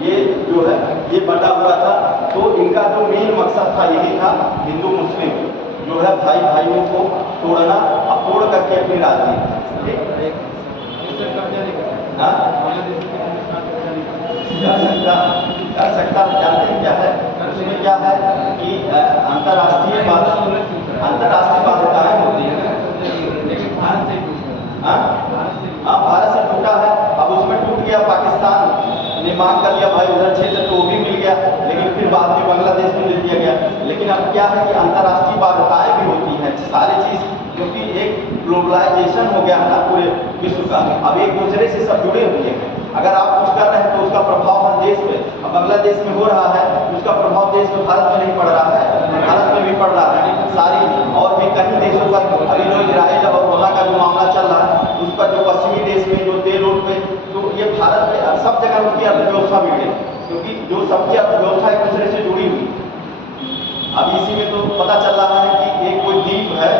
ये जो है ये बटा हुआ था। तो इनका जो मेन मकसद था यही था, हिंदू मुस्लिम जो है भाई भाइयों को तोड़ना और तोड़ करके अपनी राजनीति। कर सकता जानते हैं क्या है उसमें, क्या है कि अंतर्राष्ट्रीय बाध्यताएं होती है ना, लेकिन भारत से भारत से टूटा है। अब उसमें टूट गया, पाकिस्तान ने मांग कर लिया भाई उधर क्षेत्र तो वो भी मिल गया, लेकिन फिर बाद में बांग्लादेश में दे दिया गया। लेकिन अब क्या है कि अंतर्राष्ट्रीय बाध्यताएं भी होती हैं सारी चीज़, क्योंकि एक ग्लोबलाइजेशन हो गया है ना पूरे विश्व का। अब एक दूसरे से सब जुड़े हुए हैं। अगर आप कुछ कर रहे हैं तो उसका प्रभाव हर देश में, अब बांग्लादेश में हो रहा है उसका प्रभाव देश में, भारत में नहीं पड़ रहा है, भारत में भी पड़ रहा है। सारी और भी कई देशों पर अभी जो इजराइल और वहाँ का जो मामला चल रहा है उस पर, जो पश्चिमी देश में जो तेल रोड पे, तो ये भारत में सब जगह उसकी अर्थव्यवस्था बिगड़े, क्योंकि जो सबकी अर्थव्यवस्था एक दूसरे से जुड़ी हुई। अब इसी में तो पता चल रहा है कि एक कोई द्वीप है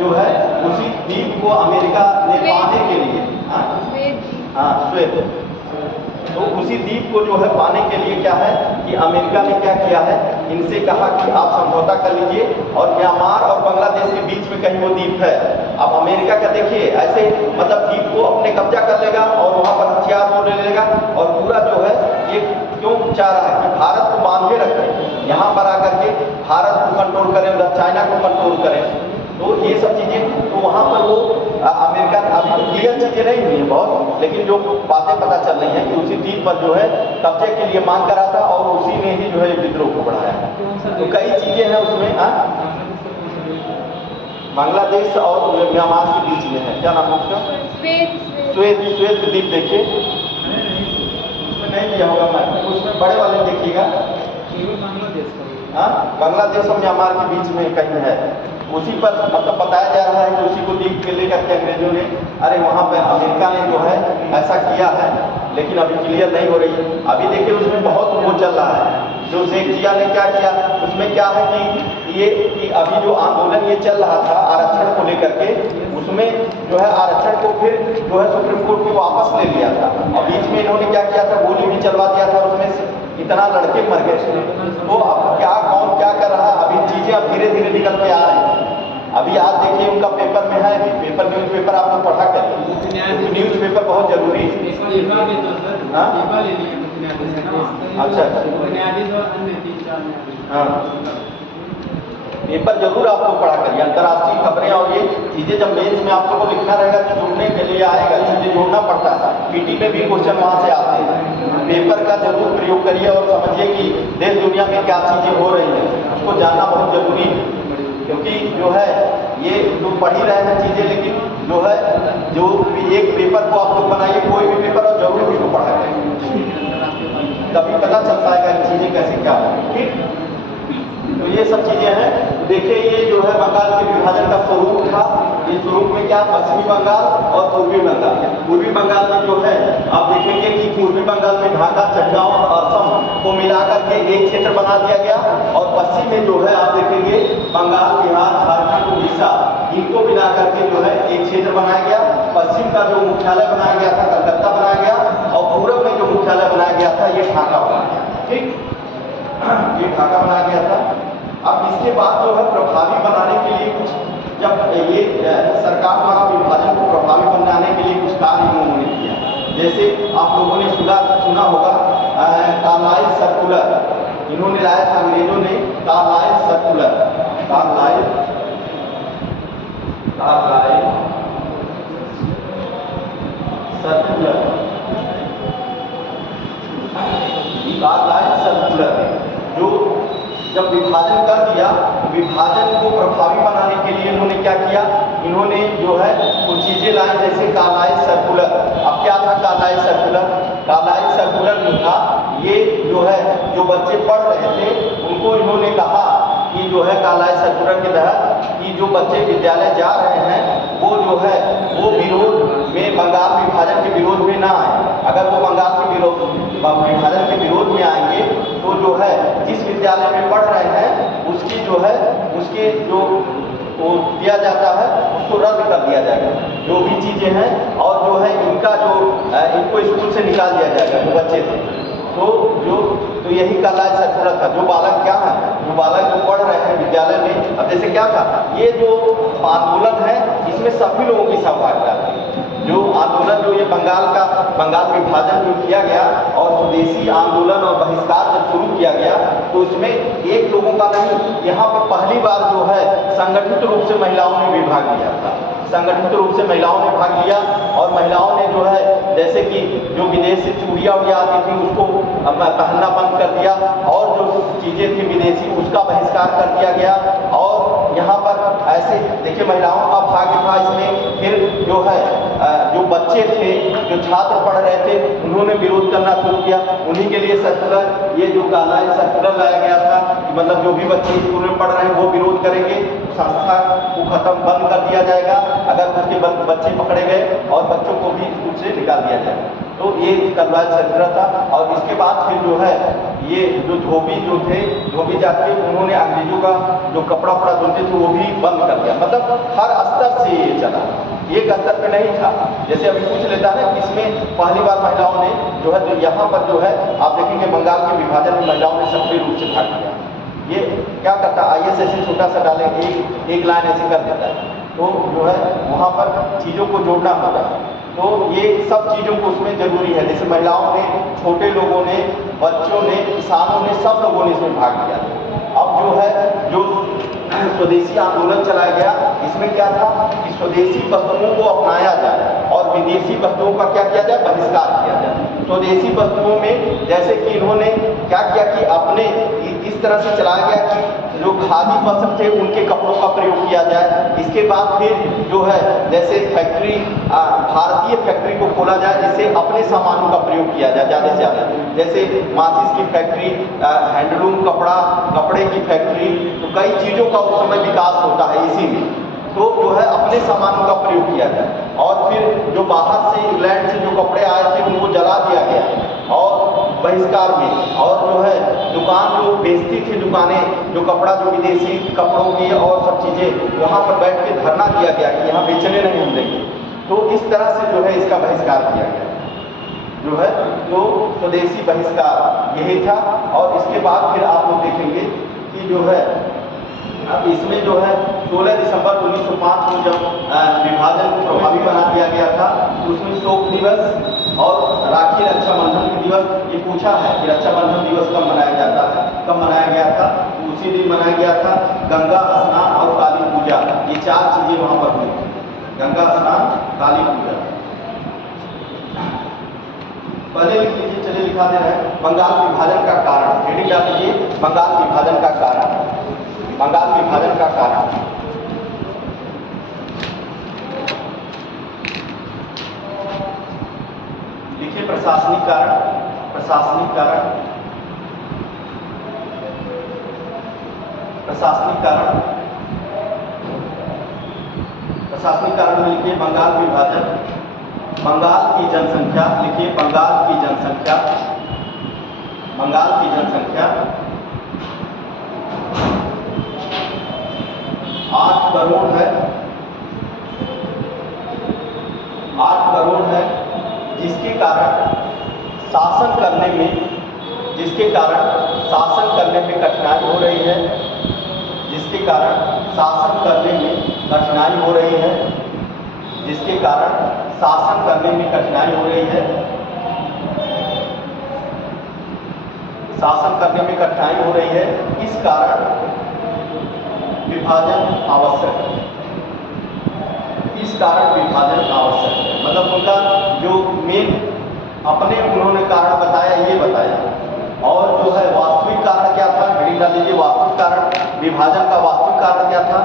जो है, उसी द्वीप को अमेरिका ने पाने के लिए, हाँ श्वेत, तो उसी द्वीप को जो है पाने के लिए क्या है कि अमेरिका ने क्या किया है, इनसे कहा कि आप समझौता कर लीजिए और म्यांमार और बांग्लादेश के बीच में कहीं वो द्वीप है। अब अमेरिका का देखिए ऐसे मतलब द्वीप को अपने कब्जा कर लेगा और वहाँ पर हथियार वो ले लेगा और पूरा जो है ये क्यों चाह रहा है कि भारत को बांधे रखें, यहाँ पर आकर के भारत को कंट्रोल करें, उधर चाइना को कंट्रोल करें। तो ये सब चीज़ें, तो वहाँ पर वो अमेरिका, अभी तो क्लियर चीज़ें नहीं हुई हैं बहुत, लेकिन जो बातें पता चल रही हैं कि उसी द्वीप पर जो है कब्जे के लिए मांग करा था और उसी ने ही जो है विद्रोह को बढ़ाया है। तो कई चीज़ें हैं उसमें। बांग्लादेश और म्यांमार के बीच में है, क्या नाम है उसका, श्वेत द्वीप। देखिए उसमें नहीं दिया होगा मैं, उसमें बड़े वाले देखिएगा, बांग्लादेश और म्यांमार के बीच में कहीं है। उसी पर मतलब बताया जा रहा है कि उसी को द्वीप के लेकर के अंग्रेजों ने, अरे वहाँ पे अमेरिका ने जो है ऐसा किया है, लेकिन अभी क्लियर नहीं हो रही है। अभी देखिए उसमें बहुत वो चल रहा है, जो शेख जिया ने क्या किया उसमें क्या है कि ये कि अभी जो आंदोलन ये चल रहा था आरक्षण को लेकर के, उसमें जो है आरक्षण को फिर जो है सुप्रीम कोर्ट को वापस ले लिया था और बीच में इन्होंने क्या किया था, गोली भी चलवा दिया था, उसमें इतना लड़के मर गए। तो अब क्या कौन क्या कर रहा है, अभी चीज़ें अब धीरे धीरे निकल के आ रही हैं। अभी आज देखिए उनका पेपर में है, पेपर न्यूज़पेपर आप लोग पढ़ा करिए, न्यूज़पेपर बहुत जरूरी है। अच्छा हाँ, पेपर जरूर आप लोग पढ़ा करिए, अंतर्राष्ट्रीय खबरें और ये चीज़ें जब मेंस में आप लोग को लिखना रहेगा तो जोड़ने के लिए आएगा, चीज़ें जोड़ना पड़ता है। पीटी में भी क्वेश्चन वहाँ से आते हैं। पेपर का जरूर प्रयोग करिए और समझिए कि देश दुनिया में क्या चीज़ें हो रही हैं, उसको जानना बहुत जरूरी है। क्योंकि जो है ये तो पढ़ ही रहे हैं चीज़ें, लेकिन जो है जो भी एक पेपर को आप लोग बनाइए, कोई भी पेपर और जरूर उसको पढ़ा करें, तभी पता चल पाएगा कि चीज़ें कैसे क्या है। ठीक, तो ये सब चीज़ें हैं। देखिए ये जो है बंगाल के विभाजन का स्वरूप था। ये स्वरूप में क्या, पश्चिमी बंगाल और पूर्वी बंगाल। पूर्वी बंगाल में जो है आप देखेंगे कि पूर्वी बंगाल में ढाका, चटगांव और असम को मिलाकर के एक क्षेत्र बना दिया गया और पश्चिम में जो है आप देखेंगे बंगाल, बिहार, झारखंड, उड़ीसा, इनको मिला करके जो है एक क्षेत्र बनाया गया। पश्चिम का जो मुख्यालय बनाया गया था कलकत्ता बनाया गया और पूर्व में जो मुख्यालय बनाया गया था ये ढाका बनाया गया। ठीक, ये ढाका बनाया गया था। अब इसके बाद जो है प्रभावी बनाने के लिए कुछ, जब ये सरकार द्वारा विभाजन को प्रभावी बनाने के लिए कुछ कार्य इन्होंने किया, जैसे आप लोगों ने सुना होगा कार्लाइल सर्कुलर, इन्होंने लाया था अंग्रेजों ने कार्लाइल सर्कुलर, कार्लाइल सर्कुलर, जो जब विभाजन कर दिया, विभाजन को प्रभावी बनाने के लिए इन्होंने क्या किया, इन्होंने जो है कुछ चीज़ें लाई, जैसे कार्लाइल सर्कुलर। अब क्या था कार्लाइल सर्कुलर? कार्लाइल सर्कुलर जो था, ये जो है जो बच्चे पढ़ रहे थे उनको इन्होंने कहा कि जो है कार्लाइल सर्कुलर के तहत कि जो बच्चे विद्यालय जा रहे हैं वो जो है वो विरोध में, बंगाल विभाजन के विरोध में ना आए। अगर वो बंगाल के विभाजन के विरोध में आएंगे तो जो है जिस विद्यालय में पढ़ रहे हैं उसकी जो है इसमें जो वो दिया जाता है उसको रद्द कर दिया जाएगा, जो भी चीज़ें हैं, और जो है इनका जो इनको स्कूल से निकाल दिया जाएगा जो बच्चे थे। तो यही कार्रवाई सर्कुलर था। जो बालक क्या है, जो बालक जो पढ़ रहे हैं विद्यालय में, अब जैसे क्या था, ये जो आंदोलन है इसमें सभी लोगों की सहभागिता थी। जो आंदोलन जो ये बंगाल विभाजन जो किया गया और स्वदेशी आंदोलन और बहिष्कार जब शुरू किया गया तो उसमें एक लोगों का नहीं, यहाँ पर पहली बार जो है संगठित रूप से महिलाओं ने भी भाग लिया था। संगठित रूप से महिलाओं ने भाग लिया और महिलाओं ने जो है जैसे कि जो विदेश से चूड़ियाँ आती थी उसको पहनना बंद कर दिया, और जो चीज़ें थी विदेशी उसका बहिष्कार कर दिया गया। और यहाँ पर ऐसे देखिए महिलाओं का भाग्य था इसमें। फिर जो है जो बच्चे थे, जो छात्र पढ़ रहे थे, उन्होंने विरोध करना शुरू किया। उन्हीं के लिए सर्कुलर, ये जो गाइडलाइन सर्कुलर लाया गया था कि मतलब जो भी बच्चे स्कूल में पढ़ रहे हैं वो विरोध करेंगे, संस्था को खत्म बंद कर दिया जाएगा अगर उसके बच्चे पकड़े गए, और बच्चों को भी स्कूल से निकाल दिया जाएगा। तो ये गाइडलाइन सर्कुलर था। और इसके बाद फिर जो है ये जो धोबी जो थे, धोबी जाति, उन्होंने अंग्रेजों का जो कपड़ा धोते थे वो भी बंद कर दिया। मतलब हर स्तर से ये चला, एक स्तर पे नहीं था। जैसे अभी पूछ लेता है कि इसमें पहली बार महिलाओं ने जो है, तो यहाँ पर जो है आप देखेंगे बंगाल के विभाजन में महिलाओं ने सक्रिय रूप से भाग लिया। ये क्या करता है, IS ऐसे छोटा सा डाले एक लाइन ऐसे कर देता है, तो जो है वहाँ पर चीज़ों को जोड़ना होता है। तो ये सब चीज़ों को उसमें जरूरी है। जैसे महिलाओं ने, छोटे लोगों ने, बच्चों ने, किसानों ने, सब लोगों ने इसमें भाग लिया। अब जो है जो स्वदेशी आंदोलन चलाया गया, इसमें क्या था कि स्वदेशी वस्तुओं को अपनाया जाए और विदेशी वस्तुओं का क्या किया जाए, बहिष्कार किया जाए। स्वदेशी वस्तुओं में जैसे कि इन्होंने क्या किया कि अपने इस तरह से चलाया गया कि जो खादी वस्त्र थे उनके कपड़ों का प्रयोग किया जाए। इसके बाद फिर जो है जैसे फैक्ट्री, भारतीय फैक्ट्री को खोला जाए जिससे अपने सामानों का प्रयोग किया जाए ज़्यादा से ज़्यादा। जैसे माचिस की फैक्ट्री, हैंडलूम कपड़े की फैक्ट्री, तो कई चीज़ों का उस समय विकास होता है इसी में। तो जो है अपने सामानों का प्रयोग किया जाए। और फिर जो बाहर से इंग्लैंड से जो कपड़े आए थे उनको जला दिया गया और बहिष्कार में। और जो है दुकान जो बेचती थी, दुकानें जो कपड़ा जो विदेशी कपड़ों की और सब चीज़ें, वहाँ पर बैठ के धरना दिया गया कि यहाँ बेचने नहीं हम देंगे। तो इस तरह से जो है इसका बहिष्कार किया गया जो है, तो स्वदेशी बहिष्कार यही था। और इसके बाद फिर आप लोग देखेंगे कि जो है अब इसमें जो है 16 दिसंबर 1905 को जब विभाजन को प्रभावी बना दिया गया था, तो उसमें शोक दिवस और राखी रक्षाबंधन दिवस, ये पूछा है कि रक्षाबंधन दिवस कब मनाया जाता है, कब मनाया गया था। तो उसी दिन मनाया गया था। गंगा स्नान और काली पूजा, ये 4 चीज़ें वहाँ पर हुई। गंगा स्नान, काली पूजा। पहले लिख लीजिए, चलिए लिखा दे रहे हैं। बंगाल विभाजन का कारण, हेडिंग डाल दीजिए, बंगाल विभाजन का कारण। बंगाल विभाजन का कारण, लिखिए प्रशासनिक कारण। प्रशासनिक कारण, प्रशासनिक कारण, प्रशासनिक कारण में लिखिए बंगाल विभाजन। बंगाल की जनसंख्या, लिखिए बंगाल की जनसंख्या, बंगाल की जनसंख्या 8 करोड़ है, 8 करोड़ है, जिसके कारण शासन करने में कठिनाई हो रही है, जिसके कारण शासन करने में कठिनाई हो रही है, जिसके कारण शासन करने में कठिनाई हो रही है, शासन करने में कठिनाई हो रही है। इस कारण विभाजन आवश्यक है, इस कारण विभाजन आवश्यक है। मतलब उनका जो मेन अपने उन्होंने कारण बताया, ये बताया। और जो है वास्तविक कारण क्या था, हेडिंग डाल दीजिए वास्तविक कारण। विभाजन का वास्तविक कारण क्या था,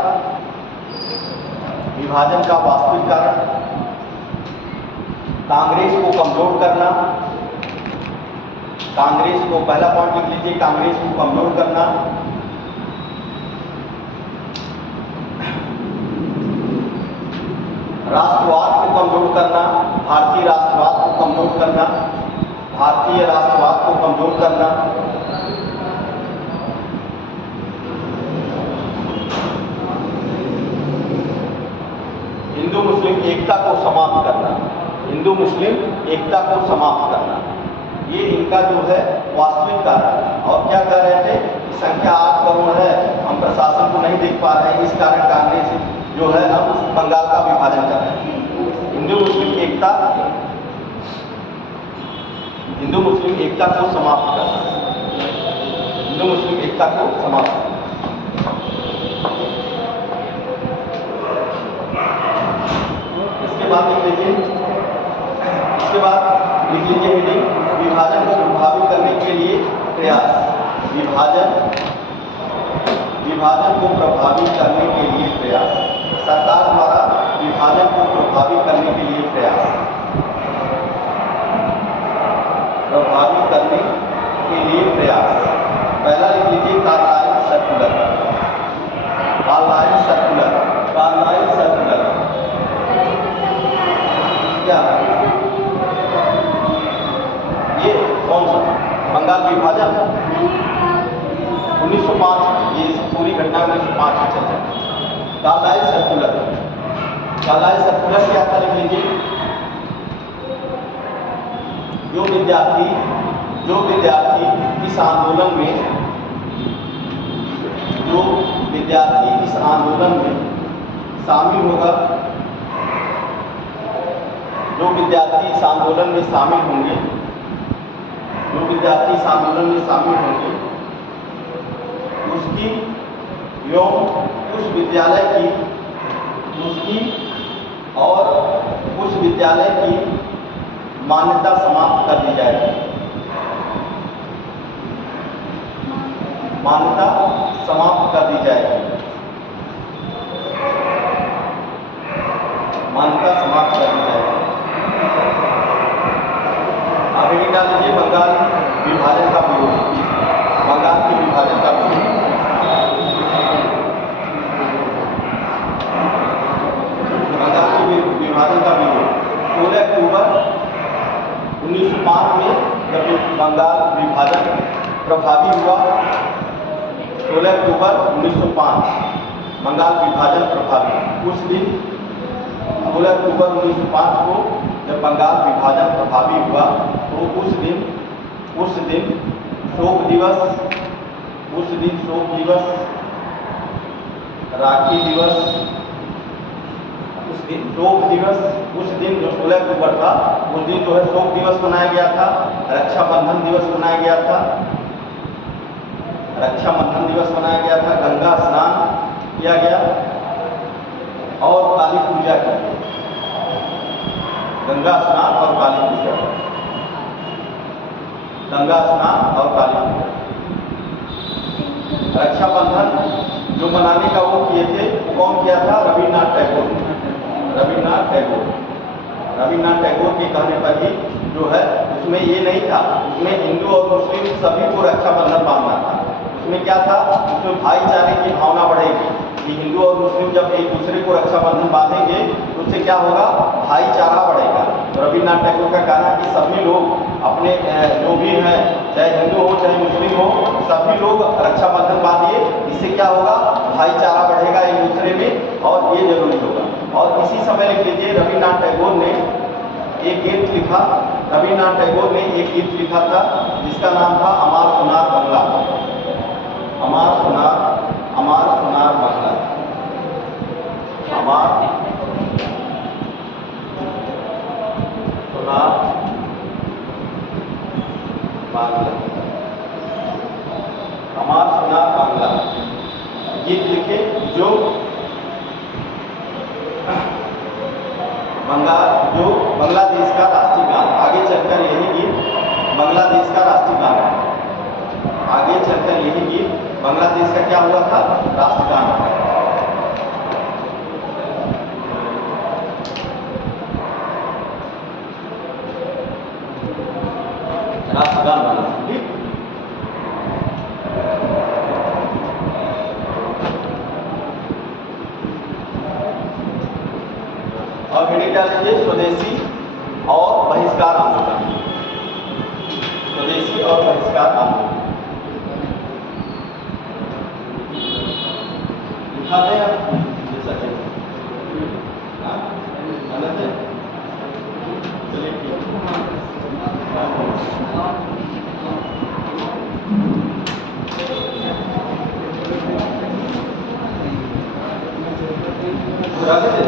विभाजन का वास्तविक कारण कांग्रेस को कमजोर करना। कांग्रेस को, पहला पॉइंट लिख लीजिए, कांग्रेस को कमजोर करना। राष्ट्रवाद को कमजोर करना, भारतीय राष्ट्रवाद को कमजोर करना, भारतीय राष्ट्रवाद को कमजोर करना। हिंदू मुस्लिम एकता को समाप्त करना, हिंदू मुस्लिम एकता को समाप्त करना, ये इनका जो है वास्तविक कारण है। और क्या कह रहे थे कि संख्या 8 करोड़ है, हम प्रशासन को नहीं देख पा रहे हैं, इस कारण कांग्रेस जो है हम बंगाल का विभाजन कर रहे हैं। हिंदू मुस्लिम एकता, हिंदू मुस्लिम एकता को समाप्त करना, हिंदू मुस्लिम एकता को समाप्त करना। इसके बाद लिख लीजिए, इसके बाद लिख लीजिए हेडिंग, विभाजन को प्रभावित करने के लिए प्रयास, विभाजन को प्रभावित करने के लिए प्रयास, सरकार द्वारा विभाजन को प्रभावित करने के लिए प्रयास, प्रभावित करने के लिए प्रयास। पहला लिख लीजिए कार्रवाई सर्कुलर, कार्रवाई सर्कुलर, कार्रवाई सर्कुलर क्या ये कौन सा बंगाल विभाजन 1905, ये पूरी घटना 1905 में चल जाए। कार्रवाई सर्कुलर, कार्रवाई सर्कुलर क्या था लिख लीजिए, जो विद्यार्थी इस आंदोलन में, जो विद्यार्थी इस आंदोलन में शामिल होगा, जो विद्यार्थी इस आंदोलन में शामिल होंगे, जो विद्यार्थी इस आंदोलन में शामिल होंगे, उसकी एवं उस विद्यालय की, उसकी और उस विद्यालय की मान्यता समाप्त कर दी जाएगी, मान्यता समाप्त कर दी जाएगी, मान्यता समाप्त कर दी जाएगी। आगे डाल लीजिए बंगाल विभाजन का विरोध, बंगाल के विभाजन का विरोध, बंगाल के विभाजन का विरोध। 16 अक्टूबर 1905 में जब बंगाल विभाजन प्रभावी हुआ, 16 अक्टूबर 1905 बंगाल विभाजन प्रभावी, उस दिन 16 अक्टूबर 1905 को जब बंगाल विभाजन प्रभावी हुआ तो उस दिन शोक दिवस, उस दिन शोक दिवस, राखी दिवस, उस दिन शोक दिवस, उस दिन जो 16 अक्टूबर था उस दिन जो है शोक दिवस मनाया गया था, रक्षाबंधन दिवस मनाया गया था, रक्षाबंधन दिवस मनाया गया था, गंगा स्नान किया गया और काली पूजा की, गंगा स्नान और काली पूजा, गंगा स्नान और काली पूजा। रक्षाबंधन जो मनाने का वो किए थे, कौन किया था? रविन्द्रनाथ टैगोर, रविन्द्रनाथ टैगोर, रविन्द्रनाथ टैगोर के कहने पर ही जो है उसमें ये नहीं था, उसमें हिंदू और मुस्लिम सभी को रक्षाबंधन बांधना था। उसमें क्या था? उसमें भाईचारे की भावना बढ़ेगी कि हिंदू और मुस्लिम जब एक दूसरे को रक्षाबंधन बांधेंगे तो उससे क्या होगा? भाईचारा बढ़ेगा। तो रविन्द्रनाथ टैगोर का कहना है कि सभी लोग अपने जो भी हैं, चाहे हिंदू हो चाहे मुस्लिम हो, सभी लोग रक्षाबंधन बांधिए, इससे क्या होगा? भाईचारा बढ़ेगा एक दूसरे में और ये जरूरी होगा। और इसी समय लिख लीजिए रविन्द्रनाथ टैगोर ने एक गीत लिखा, रविन्द्रनाथ टैगोर ने एक गीत लिखा था जिसका नाम था अमार सुनार बंगला, अमार सुनार बंगला, अमार सुनार बांग्ला, अमार सुनार बांग्ला गीत लिखे जो जो बांग्लादेश का राष्ट्रीय गान, आगे चलकर यही गीत बांग्लादेश का राष्ट्रीय गान है, आगे चलकर यही गीत बांग्लादेश का क्या हुआ था? राष्ट्रीय गान है। राष्ट्रगान बना, ठीक। और हेडिंग डाल लीजिए स्वदेशी और बहिष्कार आंदोलन, स्वदेशी और बहिष्कार आंदोलन दिखाते हैं जैसा कि गलत है? चलिए ठीक है। राधे